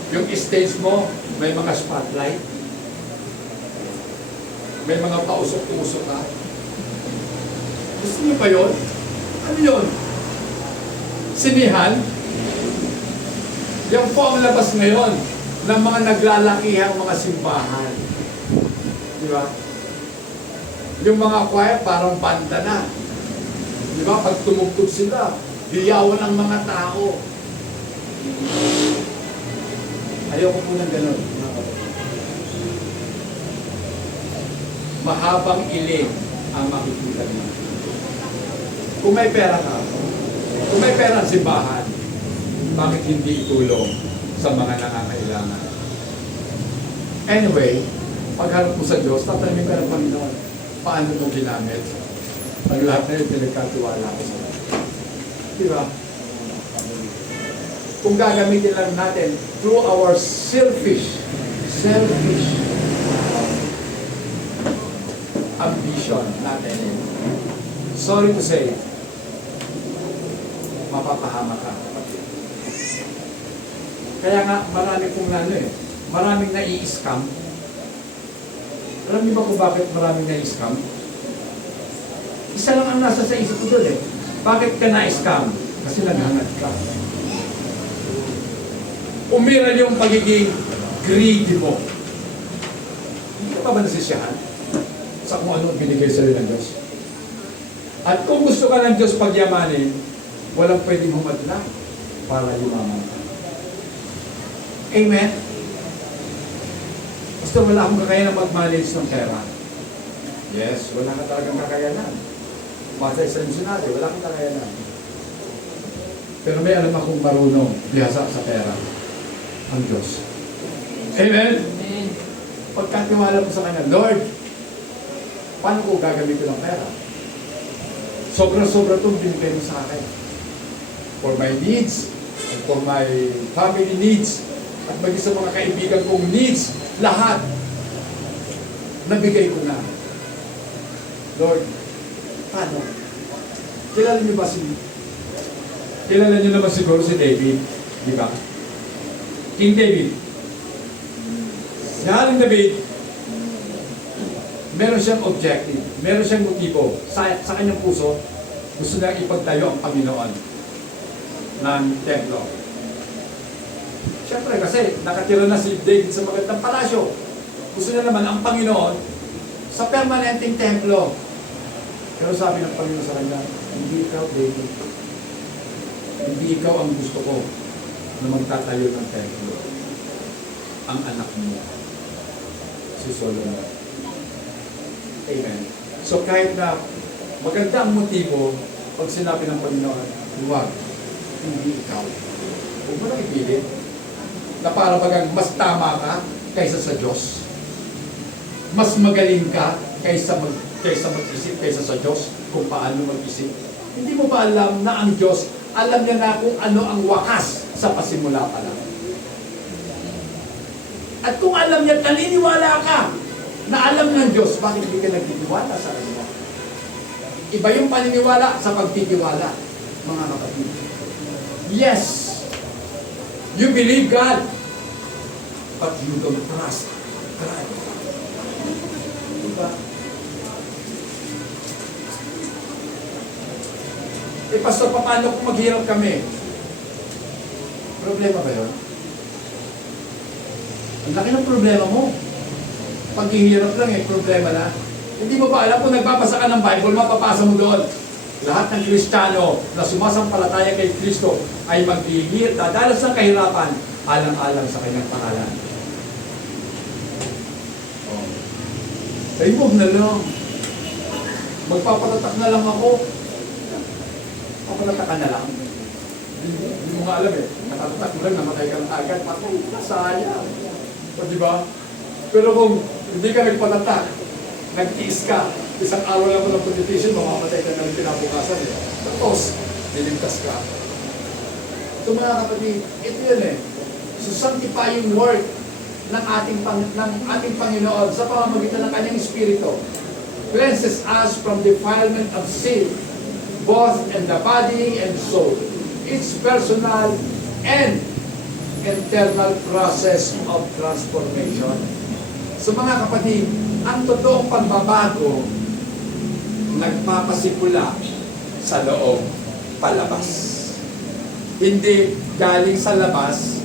Yung stage mo, may mga spotlight, may mga pausok-usok ka. Gusto niyo pa yun? Ano yun? Sinihan? Yan po ang labas ngayon ng mga naglalakihang mga simbahan. Di ba? Yung mga choir parang banda na. Di ba? Pag tumugtog sila, hiyawan ang mga tao. Ayoko po ng ganun. Mahabang iling ang makikita niyo. Kung may pera ka, kung may pera ang simbahan, bakit hindi itulong sa mga nangangailangan? Anyway, pagharap mo sa Diyos, tatanungin ka ng Panginoon, paano mo ginamit? Ang lahat na yun, pinagkatiwala ko sa Diyos. Di ba? Kung gagamitin lang natin through our selfish ambition natin, sorry to say, mapapahama ka. Kaya nga, maraming nai-scam. Alam niyo ba kung bakit maraming nai-scam? Isa lang ang nasa sa isip ko doon eh. Bakit ka na-scam? Kasi naghangad ka. Umiral yung pagiging greedy mo. Hindi ka pa ba nasisiyahan sa kung ano binigay sa'yo ng Diyos? At kung gusto ka ng Diyos pagyamanin, walang pwedeng humadla para yumaman ka. Amen? Basta wala akong kakayanan mag-manage ng pera. Yes, wala ka talagang kakayanan. Basta sa missionary, wala kang kakayanan. Pero may alam akong marunong bihasa sa pera. Ang Diyos. Amen? Amen. Pagkatiwala mo sa Kanya, Lord, paano ko gagamitin ng pera? Sobra-sobra itong binigay mo sa akin. For my needs, and for my family needs, at maging sa mga kaibigan kong needs, lahat, nabigay ko na. Lord, paano? Kilala niyo naman siguro si David, di ba? King David. Si Haring David, meron siyang objective, meron siyang motibo. Sa kanyang puso, gusto niya ipagtayo ang Panginoon ng templo. Siyempre kasi nakatira na si David sa magandang palasyo. Gusto niya naman ang Panginoon sa permanenteng templo. Pero sabi ng Panginoon sa kanya, hindi ikaw, David. Hindi ikaw ang gusto ko na magtatayo ng templo. Ang anak mo, si Solomon. Amen. So kahit na maganda ang motibo, pag sinabi ng Panginoon, huwag, hindi ikaw. Huwag mo na ipilit na para bagang mas tama ka kaysa sa Diyos. Mas magaling ka kaysa mag-isip kaysa sa Diyos kung paano mag-isip. Hindi mo ba alam na ang Diyos, alam niya na kung ano ang wakas sa pasimula pa lang. At kung alam niya, naniniwala ka na alam ng Diyos, bakit hindi ka nagtitiwala sa Kanya? Iba yung paniniwala sa pagtitiwala, mga kapatid. Yes, you believe God, but you don't trust God. Diba? Pastor, paano kung maghirap kami? Problema ba yun? Ang laki ng problema mo. Paghihirap lang problema na. Hindi mo ba alam kung nagbabasa ka ng Bible, mapapasa mo doon. Lahat ng Kristiyano na sumasampalataya kay Kristo ay dadalas ng kahirapan alang-alang sa kanyang pangalan. Ay, huwag na lang. Magpapatatak na lang ako. Papatatak ka na lang. Hindi mo nga alam eh. Nakatatak mo lang, namatay ka na agad. Ako, sayang. O di ba? Pero kung hindi ka nagpatatak, nag-tiis ka, isang araw lang mo ng competition, mamamatay ka na rin pinabukasan eh. Tapos, niligtas ka. So mga kapatid, ito yun eh. So sanctifying work ng ating Panginoon sa pamamagitan ng kanyang Espiritu cleanses us from defilement of sin, both in the body and soul. It's personal and internal process of transformation. So mga kapatid, ang totoong pagbabago nagpapasimula sa loob, palabas. Hindi galing sa labas,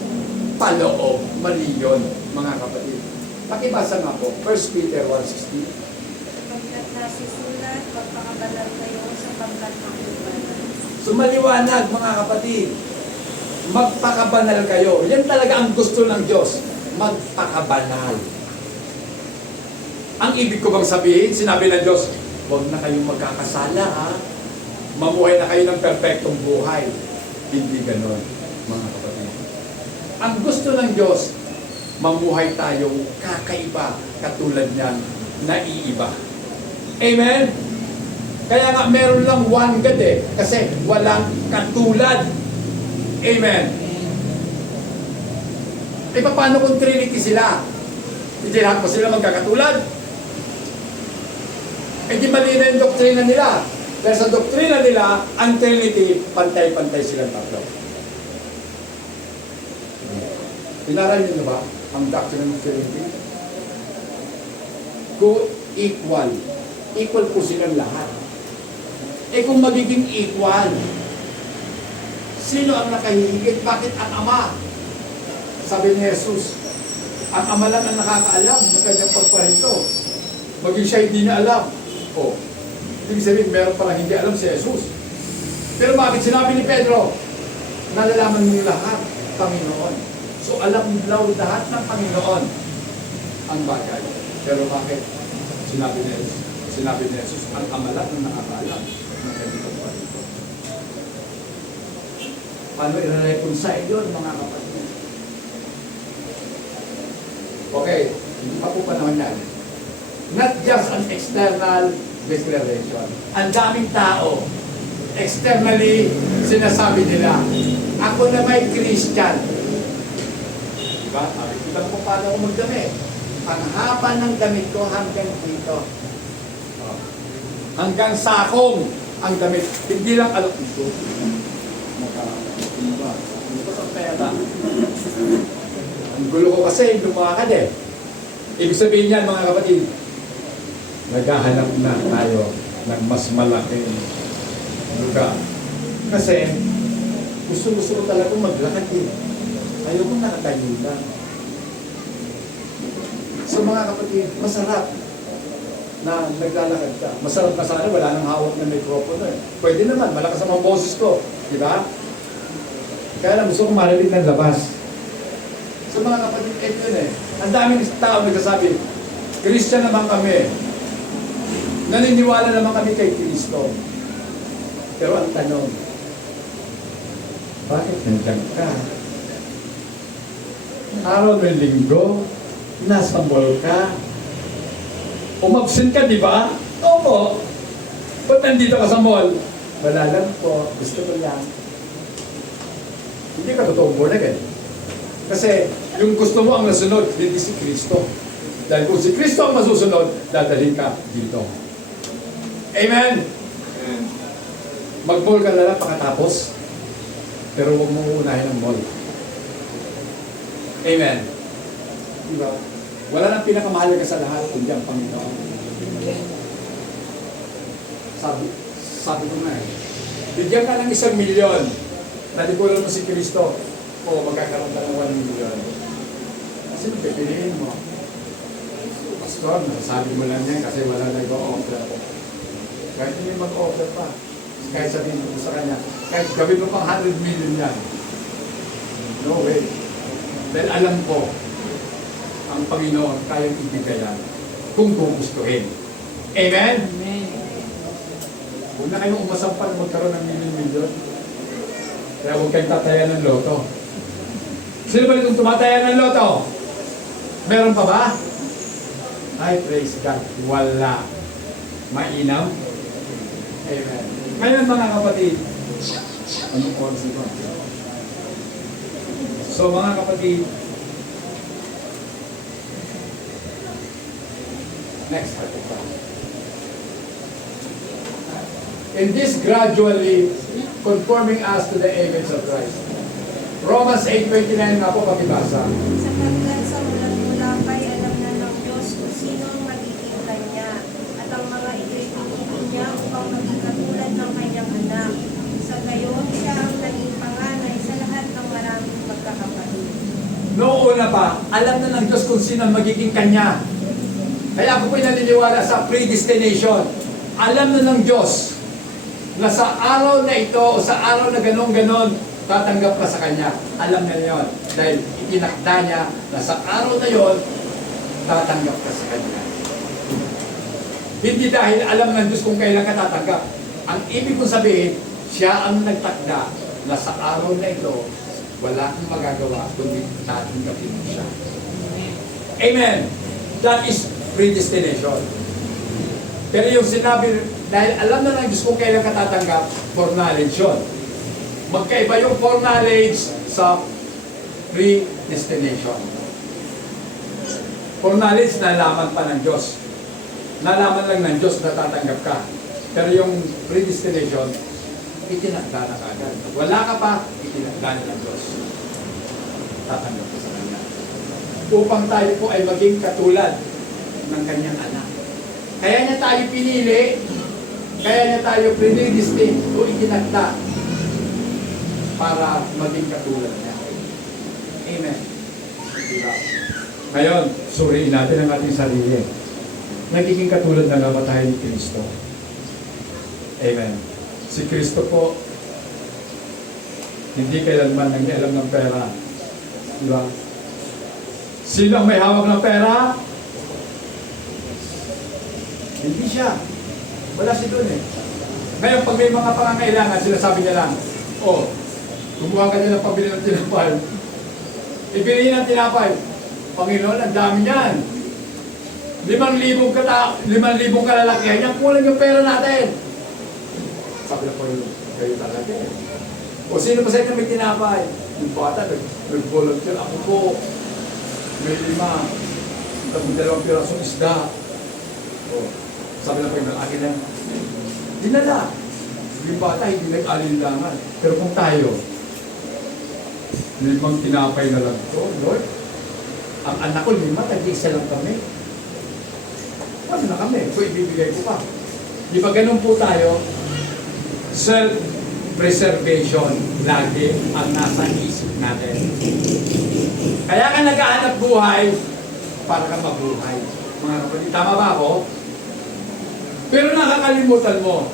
paloob, mali yun, mga kapatid. Pakibasa nga po, 1 Peter 1:16. Sapagkat nasusulat, magpakabanal kayo sapagkat makibanal. So maliwanag, mga kapatid, magpakabanal kayo. Yan talaga ang gusto ng Diyos, magpakabanal. Ang ibig ko bang sabihin, sinabi ng Diyos, huwag na kayong magkakasala, ha? Mamuhay na kayo ng perfectong buhay. Hindi ganon, mga kapatid. Ang gusto ng Diyos, mamuhay tayong kakaiba, katulad niyan, naiiba. Amen? Kaya nga meron lang one God eh, kasi walang katulad. Amen? E paano kung Trinity sila? Hindi lahat pa sila magkakatulad? Eh di mali na yung doktrina nila. Dahil sa doktrina nila, ang Trinity, pantay-pantay silang tatlo. Pinaral niyo na ba ang doctrine ng Trinity? Co-equal. Equal po silang lahat. Eh kung magiging equal, sino ang nakahihigit? Bakit ang Ama? Sabi ni Jesus, ang Ama lang ang nakakaalam ng kanyang pagparito. Maging siya hindi niya alam. O, ibig sabihin, meron palang hindi alam si Jesus. Pero bakit sinabi ni Pedro, nalalaman niyo lahat, Panginoon. So alam daw lahat ng Panginoon ang bagay. Pero bakit? Sinabi ni Jesus, ang Ama lang ang nakakaalam ng kanyang pagparito. Paano i-reconcile yun, mga kapatid? Okay, hindi pa po pa naman yan. Not just an external declaration. Ang daming tao, externally, sinasabi nila, ako na may Christian. Diba? Kita mo kung paano ako magdamit. Ang haba ng damit ko hanggang dito. Hanggang sakong ang damit. Hindi lang alok dito. Diba? Hindi ko sa pera. Ang gulo ko kasi, lumakad eh. Ibig sabihin niyan, mga kapatid, naghahanap na tayo ng mas malaking lugar. Kasi, gusto ko talaga maglakad eh. Ayoko nakatayo lang. So mga kapatid, masarap na naglalakad ka. Masarap na sana, wala nang hawak ng mikropono eh. Pwede naman, malakas ang mga boses ko. Di ba? Kaya lang, gusto ko marinig ng labas. So mga kapatid, ito yun eh. Ang daming tao nagsasabi, Christian naman kami. Naniniwala naman kami kay Kristo. Pero ang tanong, bakit nandiyan ka? Araw ng linggo, nasa mall ka. Umabsent ka, di ba? Opo. Ba't nandito ka sa mall? Wala lang po. Gusto ko lang. Hindi ka totoong born again. Kasi yung gusto mo ang nasunod, hindi si Kristo. Dahil kung si Kristo ang masusunod, dadalhin ka dito. Amen? Mag-mall ka na lang pakatapos. Pero huwag mo uunahin ang mall. Amen? Diba? Wala nang pinakamahalaga sa lahat kundi ang Panginoon. Sabi ko nga eh, bigyan ka ng 1 milyon, nalipunan mo si Kristo, o magkakaroon ka ng 1 milyon. Kasi pipiliin mo. Pastor, nasabi mo lang yan kasi wala nag-o-offer. Kahit hindi mag-offer pa. Kahit sabihin mo sa kanya, kahit gawin mo pang 100 million yan. No way. Dahil alam ko, ang Panginoon kayang ibigayan kung gugustuhin. Amen? Amen. Huwag na kayong umasampan magkaroon ng million-million. Kaya huwag kayong tataya ng loto. Sino ba itong tumataya ng loto? Meron pa ba? Ay, praise God. Wala. Mainam? Amen. Ngayon mga kapatid, anong oras ito? So mga kapatid, next part. In this gradually conforming us to the image of Christ. Romans 8:29 nga po pakibasa. Sapagkat sa mula pa'y alam na ng Diyos kung sino ang magiging kanya at ang mga ito'y pinili niya upang maging katulad ng kanyang anak. Sa gayon, siya ang naging panganay sa lahat ng maraming magkakapatid. Noong una pa, alam na ng Diyos kung sino ang magiging kanya. Kaya ako po'y naniniwala sa predestination. Alam na ng Diyos na sa araw na ito o sa araw na ganon-ganon, tatanggap ka sa Kanya. Alam na yon dahil itinakda niya na sa araw na yon, tatanggap ka sa Kanya. Hindi dahil alam ng Diyos kung kailan ka tatanggap. Ang ibig kong sabihin, siya ang nagtakda na sa araw na ito, wala kang magagawa kundi tatanggapin mo siya. Amen. That is predestination. Pero yung sinabi, dahil alam na ng Diyos kung kailan ka tatanggap, foreknowledge yun. Magkaiba yung foreknowledge sa predestination. Foreknowledge, nalaman pa ng Diyos. Nalaman lang ng Diyos na tatanggap ka. Pero yung predestination, itinakda na kaagad. Wala ka pa, itinakda na ng Diyos. Tatanggap ka sa Kanya. Upang tayo po ay maging katulad ng Kanyang anak. Kaya niya tayo pinili, kaya niya tayo predestined o itinakda para maging katulad niya. Amen. Diba? Ngayon, suriin natin ang ating sarili. Nagiging katulad na nga ba tayo ni Kristo? Amen. Si Kristo po, hindi kailanman nangialam ng pera. Diba? Sino ang may hawak ng pera? Hindi siya. Wala si doon eh. Ngayon, pag may mga pangangailangan, sinasabi niya lang, oh, kumuha ka niya ng pabili ng tinapay. Ibili ng tinapay. Panginoon, ang dami niyan. 5,000 kalalakihan yan, kulang yung pera natin. Sabi na po yun, kayo talaga eh. O sino pa sa inyo may tinapay? Yung bata, nag-volunteer. Ako po, may 5, 2 pirasong isda. O, sabi na po yun, akin na, dinala. Yung bata, hindi nag-alinlangan. Pero kung tayo, 5 tinapay na lang ito, Lord. Ang anak ko, 5, tag-isa lang kami. Ano na kami? So, ibibigay ko pa. Di ba ganun po tayo? Self-preservation lagi ang nasa isip natin. Kaya ka naghahanap buhay para ka mabuhay. Mga kapatid, tama ba ako? Pero nakakalimutan mo,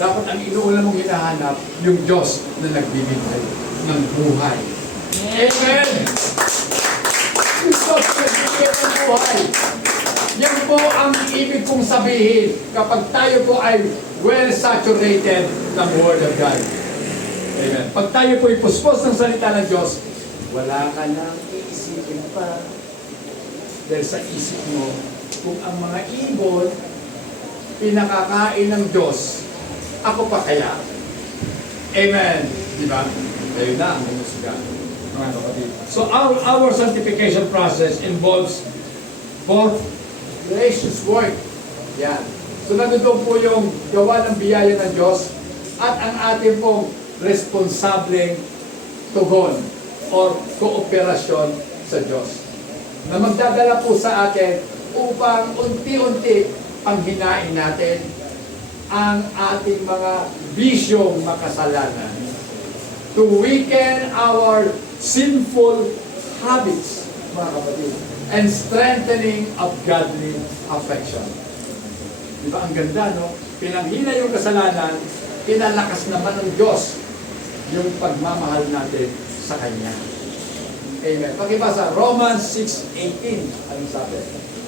dapat ang inuuna mong hinahanap, yung Diyos na nagbibigay ng buhay. Amen! Yung Diyos na nagbibigay ng buhay. Yan po ang ibig kong sabihin kapag tayo po ay well-saturated ng Word of God. Amen. Pag tayo po ay puspos ng salita ng Diyos, wala ka nang iisipin pa. Dahil sa isip mo, kung ang mga ibon pinakakain ng Diyos, ako pa kaya? Amen. Di ba? Tayo na ang musga, mga kapatid. So our sanctification process involves both gracious work. Yan. So nandun po yung gawa ng biyaya ng Diyos at ang ating pong responsableng tugon or kooperasyon sa Diyos na magdadala po sa atin upang unti-unti panghinain natin ang ating mga bisyong makasalanan to weaken our sinful habits, mga kapatid, and strengthening of godly affection. Di ba ang ganda, no? Pinanghina yung kasalanan, pinalakas naman ng Diyos yung pagmamahal natin sa Kanya. Amen. Pakibasa, Romans 6:18. Anong sabi?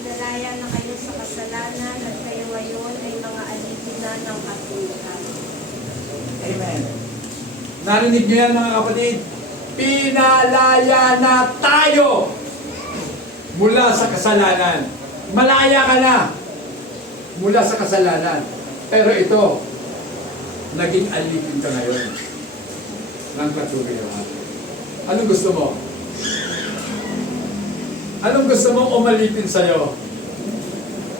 Nalaya na kayo sa kasalanan at kayo ngayon ay mga alipin na ng katulad. Amen. Narinig niyo yan mga kapatid? Pinalaya na tayo mula sa kasalanan. Malaya ka na mula sa kasalanan. Pero ito, naging alipin ka ngayon ng katuwiran. Anong gusto mo? Anong gusto mong umalipin sa'yo?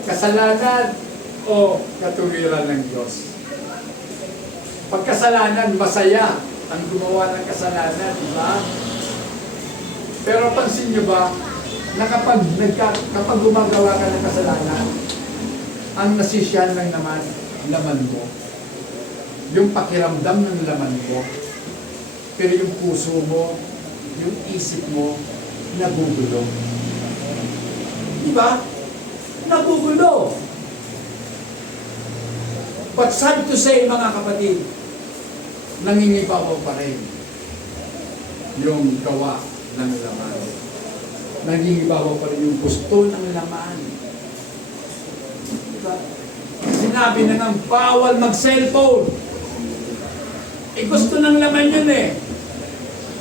Kasalanan o katuwiran ng Diyos? Pagkasalanan, masaya ang gumawa ng kasalanan, di ba? Pero pansin nyo ba, na kapag gumagawa ka ng kasalanan, ang nasisyan lang naman, laman mo. Yung pakiramdam ng laman mo. Pero yung puso mo, yung isip mo, nagugulo. Di ba? Nagugulo. But sad to say, mga kapatid, nangingibabaw pa rin yung gawa ng laman. Nangingibabaw pa rin yung gusto ng laman. Diba? Sinabi na nga, bawal mag-cellphone. Eh gusto ng laman yun eh.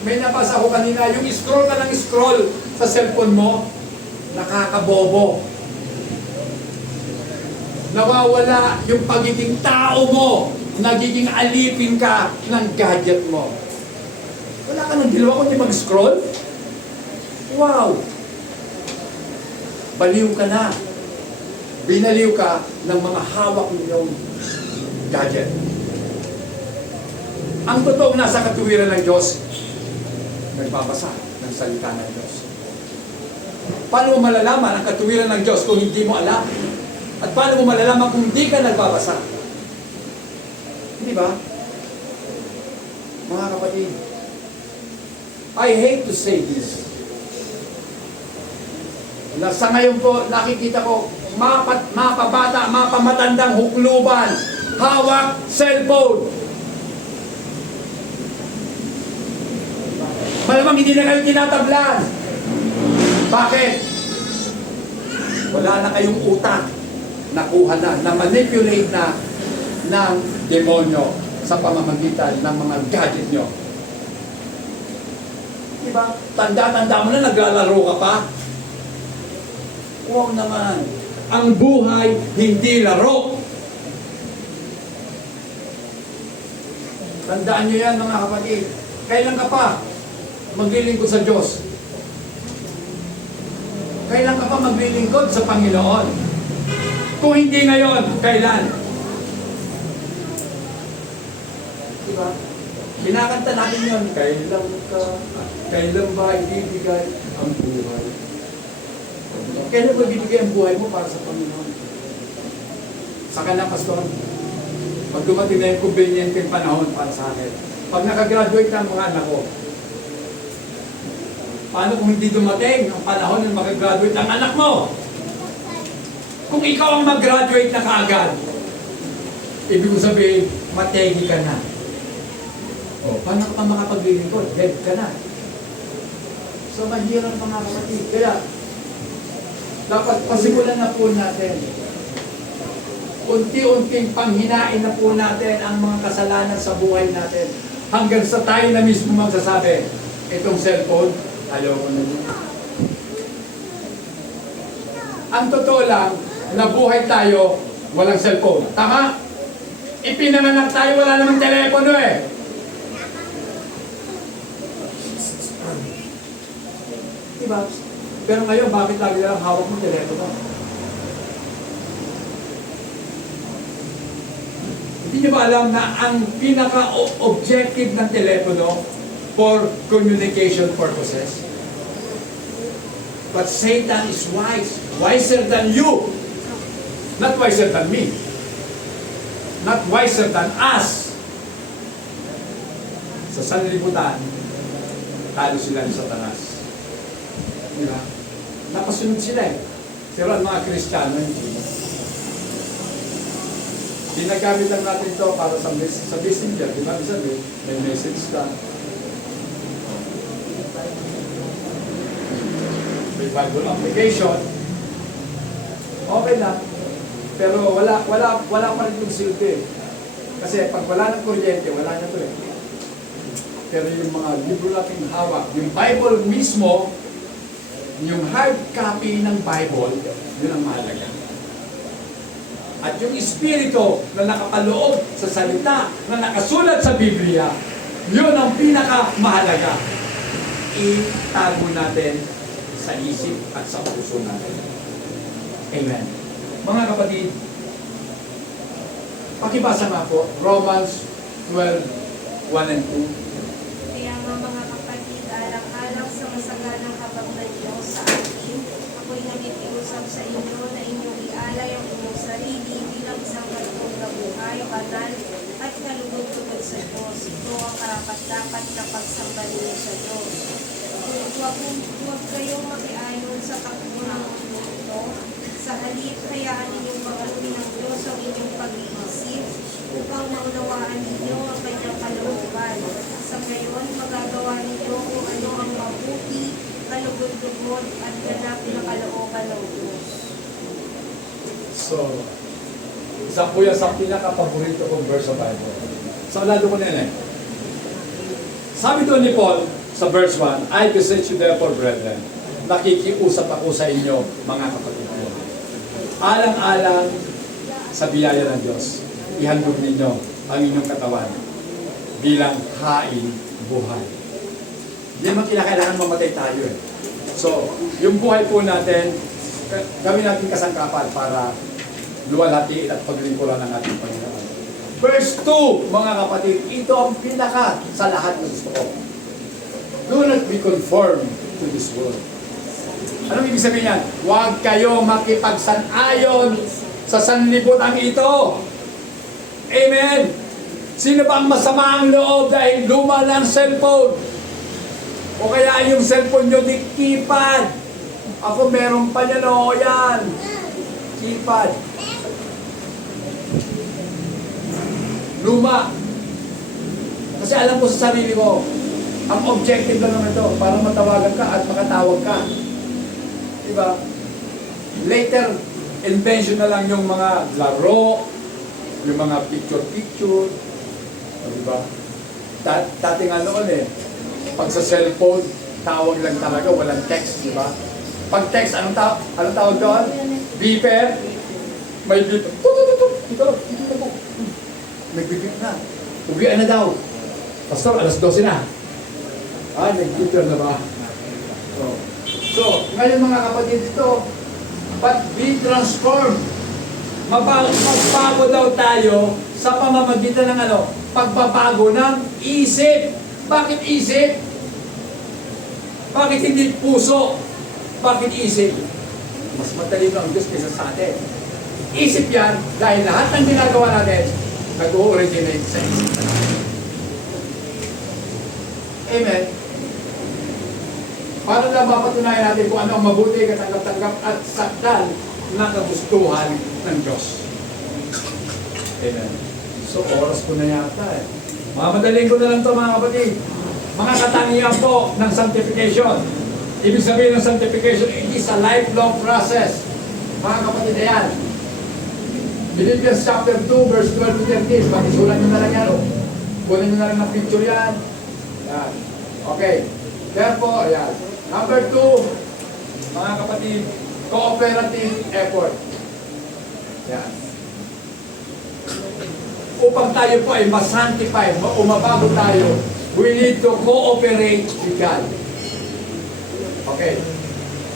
May nabasa ko kanina, yung scroll ka ng scroll sa cellphone mo, nakakabobo. Nawawala yung pagiging tao mo, nagiging alipin ka ng gadget mo. Wala ka nang ginawa kundi mag-scroll? Wow! Baliw ka na. Binaliw ka ng mga hawak niyong gadget. Ang totoong nasa katuwiran ng Diyos, nagbabasa ng salita ng Diyos. Paano mo malalaman ang katuwiran ng Diyos kung hindi mo alam? At paano mo malalaman kung hindi ka nagbabasa? Hindi ba? Mga kapatid, I hate to say this. Sa ngayon po, nakikita ko, mapabata, mapamatandang hukluban, hawak, cellphone. Malamang hindi na kayo tinatablan. Bakit? Wala na kayong utak. Nakuha na manipulate na ng demonyo sa pamamagitan ng mga gadget nyo. Diba? Tanda-tanda mo na naglalaro ka pa. Huwag naman. Ang buhay, hindi laro. Tandaan nyo yan mga kapatid. Kailan ka pa maglilingkod sa Diyos? Kailan ka pa maglilingkod sa Panginoon? Kung hindi ngayon, kailan? Diba? Kinakanta natin yun. Kailan ba ibibigay ang buhay? Kailan ba ibibigay ang buhay mo para sa Panginoon? Saka na, Pastor, pag dumating na yung convenient yung panahon para sa akin, pag nakagraduate na ang mga anak ko, paano kung hindi dumating ang panahon na makagraduate ang anak mo? Kung ikaw ang mag-graduate na kaagad, ibig ko sabihin, mategi ka na. O, paano ka makapaglilingkod? Dead ka na. So, mahirap mga kapatid. Kaya, dapat pasimulan na po natin. Unti-unting panghinain na po natin ang mga kasalanan sa buhay natin. Hanggang sa tayo na mismo magsasabi, itong cellphone, ayaw ko na yun. Ang totoo lang, nabuhay tayo, walang cellphone. Tama? Ipinanganak tayo, wala namang telepono eh. Diba? Pero ngayon, bakit lagi lang hawak mo telepono? Hindi nyo ba alam na ang pinaka-objective ng telepono for communication purposes? But Satan is wise. Wiser than you. Not wiser than me. Not wiser than us. Sa sanlibutan, talo sila ni Satanas. Diba? Napasunod sila eh. Pero ang mga Kristiyano, hindi. Ginagamit lang natin ito para sa messenger. Diba? Sabi, may message ka. May Bible application. Okay lang. Pero wala pa rin yung silbi. Kasi pag wala ng kuryente, wala na ito eh. Pero yung mga libro nating hawak, yung Bible mismo, yung hard copy ng Bible, yun ang mahalaga. At yung Espiritu na nakapaloob sa salita na nakasulat sa Biblia, yun ang pinakamahalaga. Itago natin sa isip at sa puso natin. Amen. Mga kapatid, pakibasa nga po, Romans 12:1 and 2. Kaya nga mga kapatid, alang-alang sa masaganang habag ng Diyos sa atin, ako'y nakikiusap sa inyo na inyong ialay ang inyong sarili bilang isang kalugod na buhay, banal at kalugod-lugod sa Diyos. Ito ang karapat-dapat na pagsamba ninyo sa Diyos. Huwag kayong makiayon sa takbo ng mundo ito. Sa halip, hayaan ninyong pagaluin ng Diyos ang inyong pag-iisip upang maunawaan ninyo ang kanyang kalooban. Sa ngayon, magagawa ninyo kung ano ang mabuti, kalugod-lugod at ganap na kalooban ng Diyos. So, isa po yan sa pinaka-paborito kong verse sa Bible. Sa lado ko na yan eh. Sabi doon ni Paul sa verse 1, I beseech you therefore, brethren, nakikiusap ako sa inyo, mga kapatid ko. Alang-alang sa biyaya ng Diyos, ihandog ninyo ang inyong katawan bilang hain buhay. Hindi naman kinakailangan mamatay tayo eh. So, yung buhay po natin, gawin natin kasangkapan para luwalhatiin at paglingkuran ng ating Panginoon. Verse 2, mga kapatid, ito ang pinaka sa lahat na gusto ko. Do not be conformed to this world. Anong ibig sabihin yan? Huwag kayo makipagsanayon sa sanlibutan ito. Amen! Sino ba ang masama ang loob dahil luma ng cellphone? O kaya yung cellphone nyo di keypad? Ako meron pa yan o yan. Keypad. Luma. Kasi alam ko sa sarili ko, ang objective lang naman ito, para matawagan ka at makatawag ka. Diba? Later, invention na lang yung mga laro, yung mga picture-picture. Diba? Dati nga noon eh, pag sa cellphone, tawag lang talaga, walang text, diba? Pag text, anong tawag doon? Beeper? May beeper. Ito, may beeper na. Uwian na daw. Pastor, alas 12 na. Nag-beeper na ba? So, ngayon mga kapatid ito, but be transformed. Magbago daw tayo sa pamamagitan ng pagbabago ng isip. Bakit isip? Bakit hindi puso? Bakit isip? Mas matalino ang Diyos kaysa sa atin. Isip yan dahil lahat ng ginagawa natin nag-o-originate sa isip. Amen. Paano na mapatunayan natin kung ano ang mabuti, katanggap-tanggap at sakdal na kagustuhan ng Diyos? Amen. So, oras ko na yata eh. Mamadaling ko na lang ito mga kapatid. Mga katangian po ng sanctification. Ibig sabihin ng sanctification, it is a lifelong process. Mga kapatid, ayan. Philippians chapter 2, verse 12 to 13. Pakisulat nyo na lang yan. Kunin nyo na lang ng picture yan. Ayan. Okay. Therefore, ayan. Number 2, mga kapatid, cooperative effort. Ayan. Upang tayo po ay masanctify, umabago tayo, we need to cooperate with God. Okay.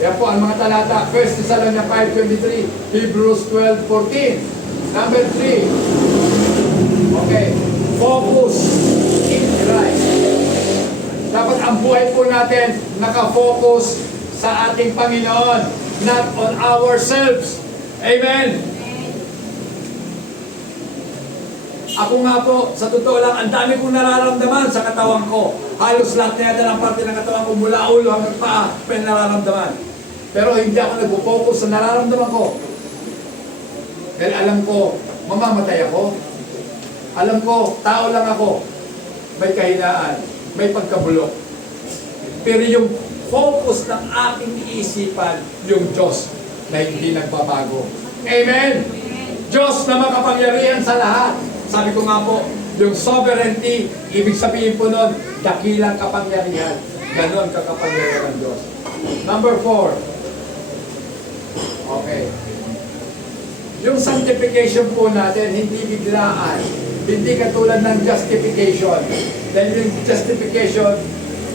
Yan po ang mga talata. 1 Thessalonians 5:23, Hebrews 12:14. Number 3. Okay. Focus in Christ. Dapat ang buhay po natin nakafocus sa ating Panginoon, not on ourselves. Amen. Ako nga po, sa totoo lang, ang dami kong nararamdaman sa katawan ko. Halos lahat na yata ng parte ng katawan ko mula ulo hanggang paa, may nararamdaman. Pero hindi ako nag-focus sa nararamdaman ko. Dahil alam ko, mamamatay ako. Alam ko, tao lang ako. May kahinaan, may pagkabulok. Pero yung focus ng aking isipan, yung Diyos na hindi nagbabago. Amen! Diyos na makapangyarihan sa lahat. Sabi ko nga po, yung sovereignty, ibig sabihin po nun, dakilang kapangyarihan. Ganon kakapangyarihan ng Diyos. Number 4. Okay. Yung sanctification po natin, hindi biglaan. Hindi katulad ng justification. Then yung justification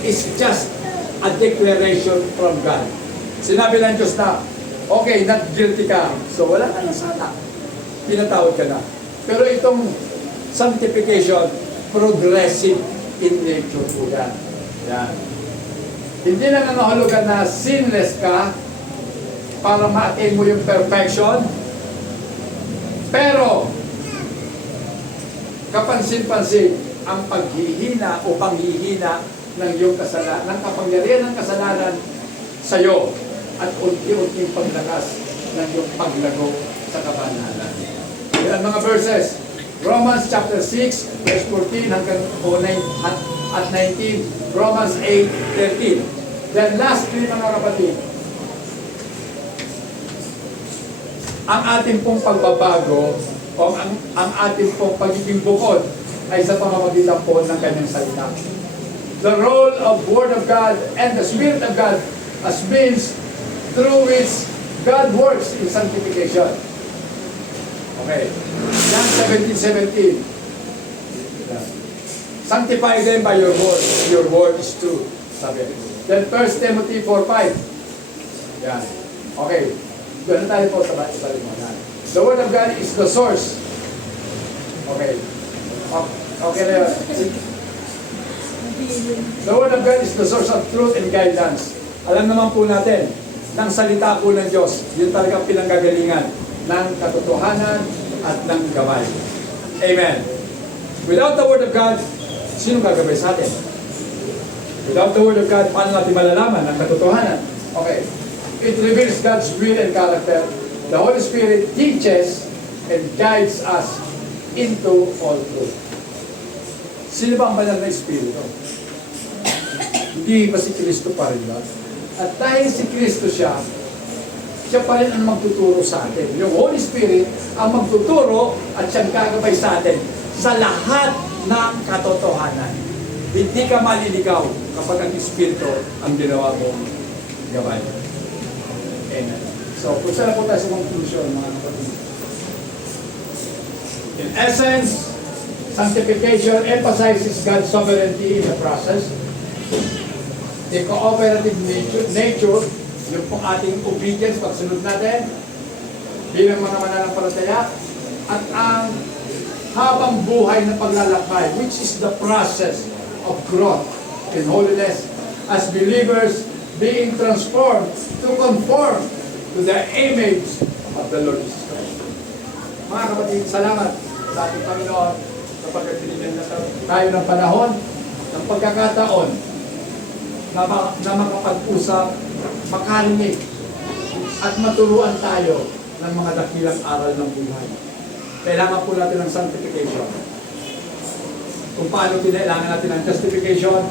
is just a declaration from God. Sinabi ng Diyos na, okay, not guilty ka. So wala ka na sana. Pinatawad ka na. Pero itong sanctification, progressive in nature po yan. Yan. Hindi na nangahulugan na sinless ka para ma-attain mo yung perfection. Pero, kapansin-pansin, ang paghihina o panghihina ng iyong kasalanan, ng kapangyarihan ng kasalanan sa iyo at unti-unting paglakas ng iyong paglago sa kabanalan. Yan ang mga verses. Romans chapter 6, verse 14 hanggang 19, Romans 8:13. Then lastly, mga kapatid, ang ating pong pagbabago o ang ating pong pagiging bukod ay sa pamamagitan po ng kanyang salita. The role of Word of God and the Spirit of God as means through which God works in sanctification. Okay. John 17:17. Sanctify them by your word. Your word is true. Sabi. Then 1 Timothy 4:5. Yan. Okay. Doon na tayo po sa balimunan. The Word of God is the source. Okay. Okay na yun. The Word of God is the source of truth and guidance. Alam naman po natin, ng salita po ng Diyos, yun talaga pinanggagalingan ng katotohanan at ng gabay. Amen. Without the Word of God, sino gagabay sa atin? Without the Word of God, paano natin malalaman ang katotohanan? Okay. It reveals God's will and character. The Holy Spirit teaches and guides us into all truth. Sino ba ang banal na Espiritu? Hindi ba si Kristo pa rin ba? At dahil si Kristo siya pa rin ang magtuturo sa atin. Yung Holy Spirit ang magtuturo at siyang gagabay sa atin sa lahat ng katotohanan. Hindi ka maliligaw kapag ang Espiritu ang ginawa mong gabay. Amen. So, punta na po tayo sa conclusion, mga kapatid. In essence, sanctification emphasizes God's sovereignty in the process. The cooperative nature, yung pong ating obedience, pagsunod natin, bilang mga mananampalataya, at ang habang buhay na paglalakbay, which is the process of growth in holiness as believers being transformed to conform to the image of the Lord Jesus Christ. Mga kapatid, salamat sa ating Panginoon kapag binigyan na tayo ng panahon, ng pagkakataon na makapag-usap, makarinig, at maturuan tayo ng mga dakilang aral ng buhay. Kailangan po natin ng sanctification. Kung paano kailangan natin ng justification,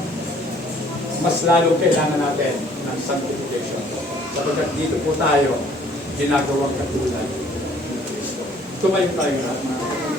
mas lalo kailangan natin ng sanctification. Sapagkat dito po tayo ginagawang katulad ni Kristo. Tumayo tayo lahat, mga kapatid.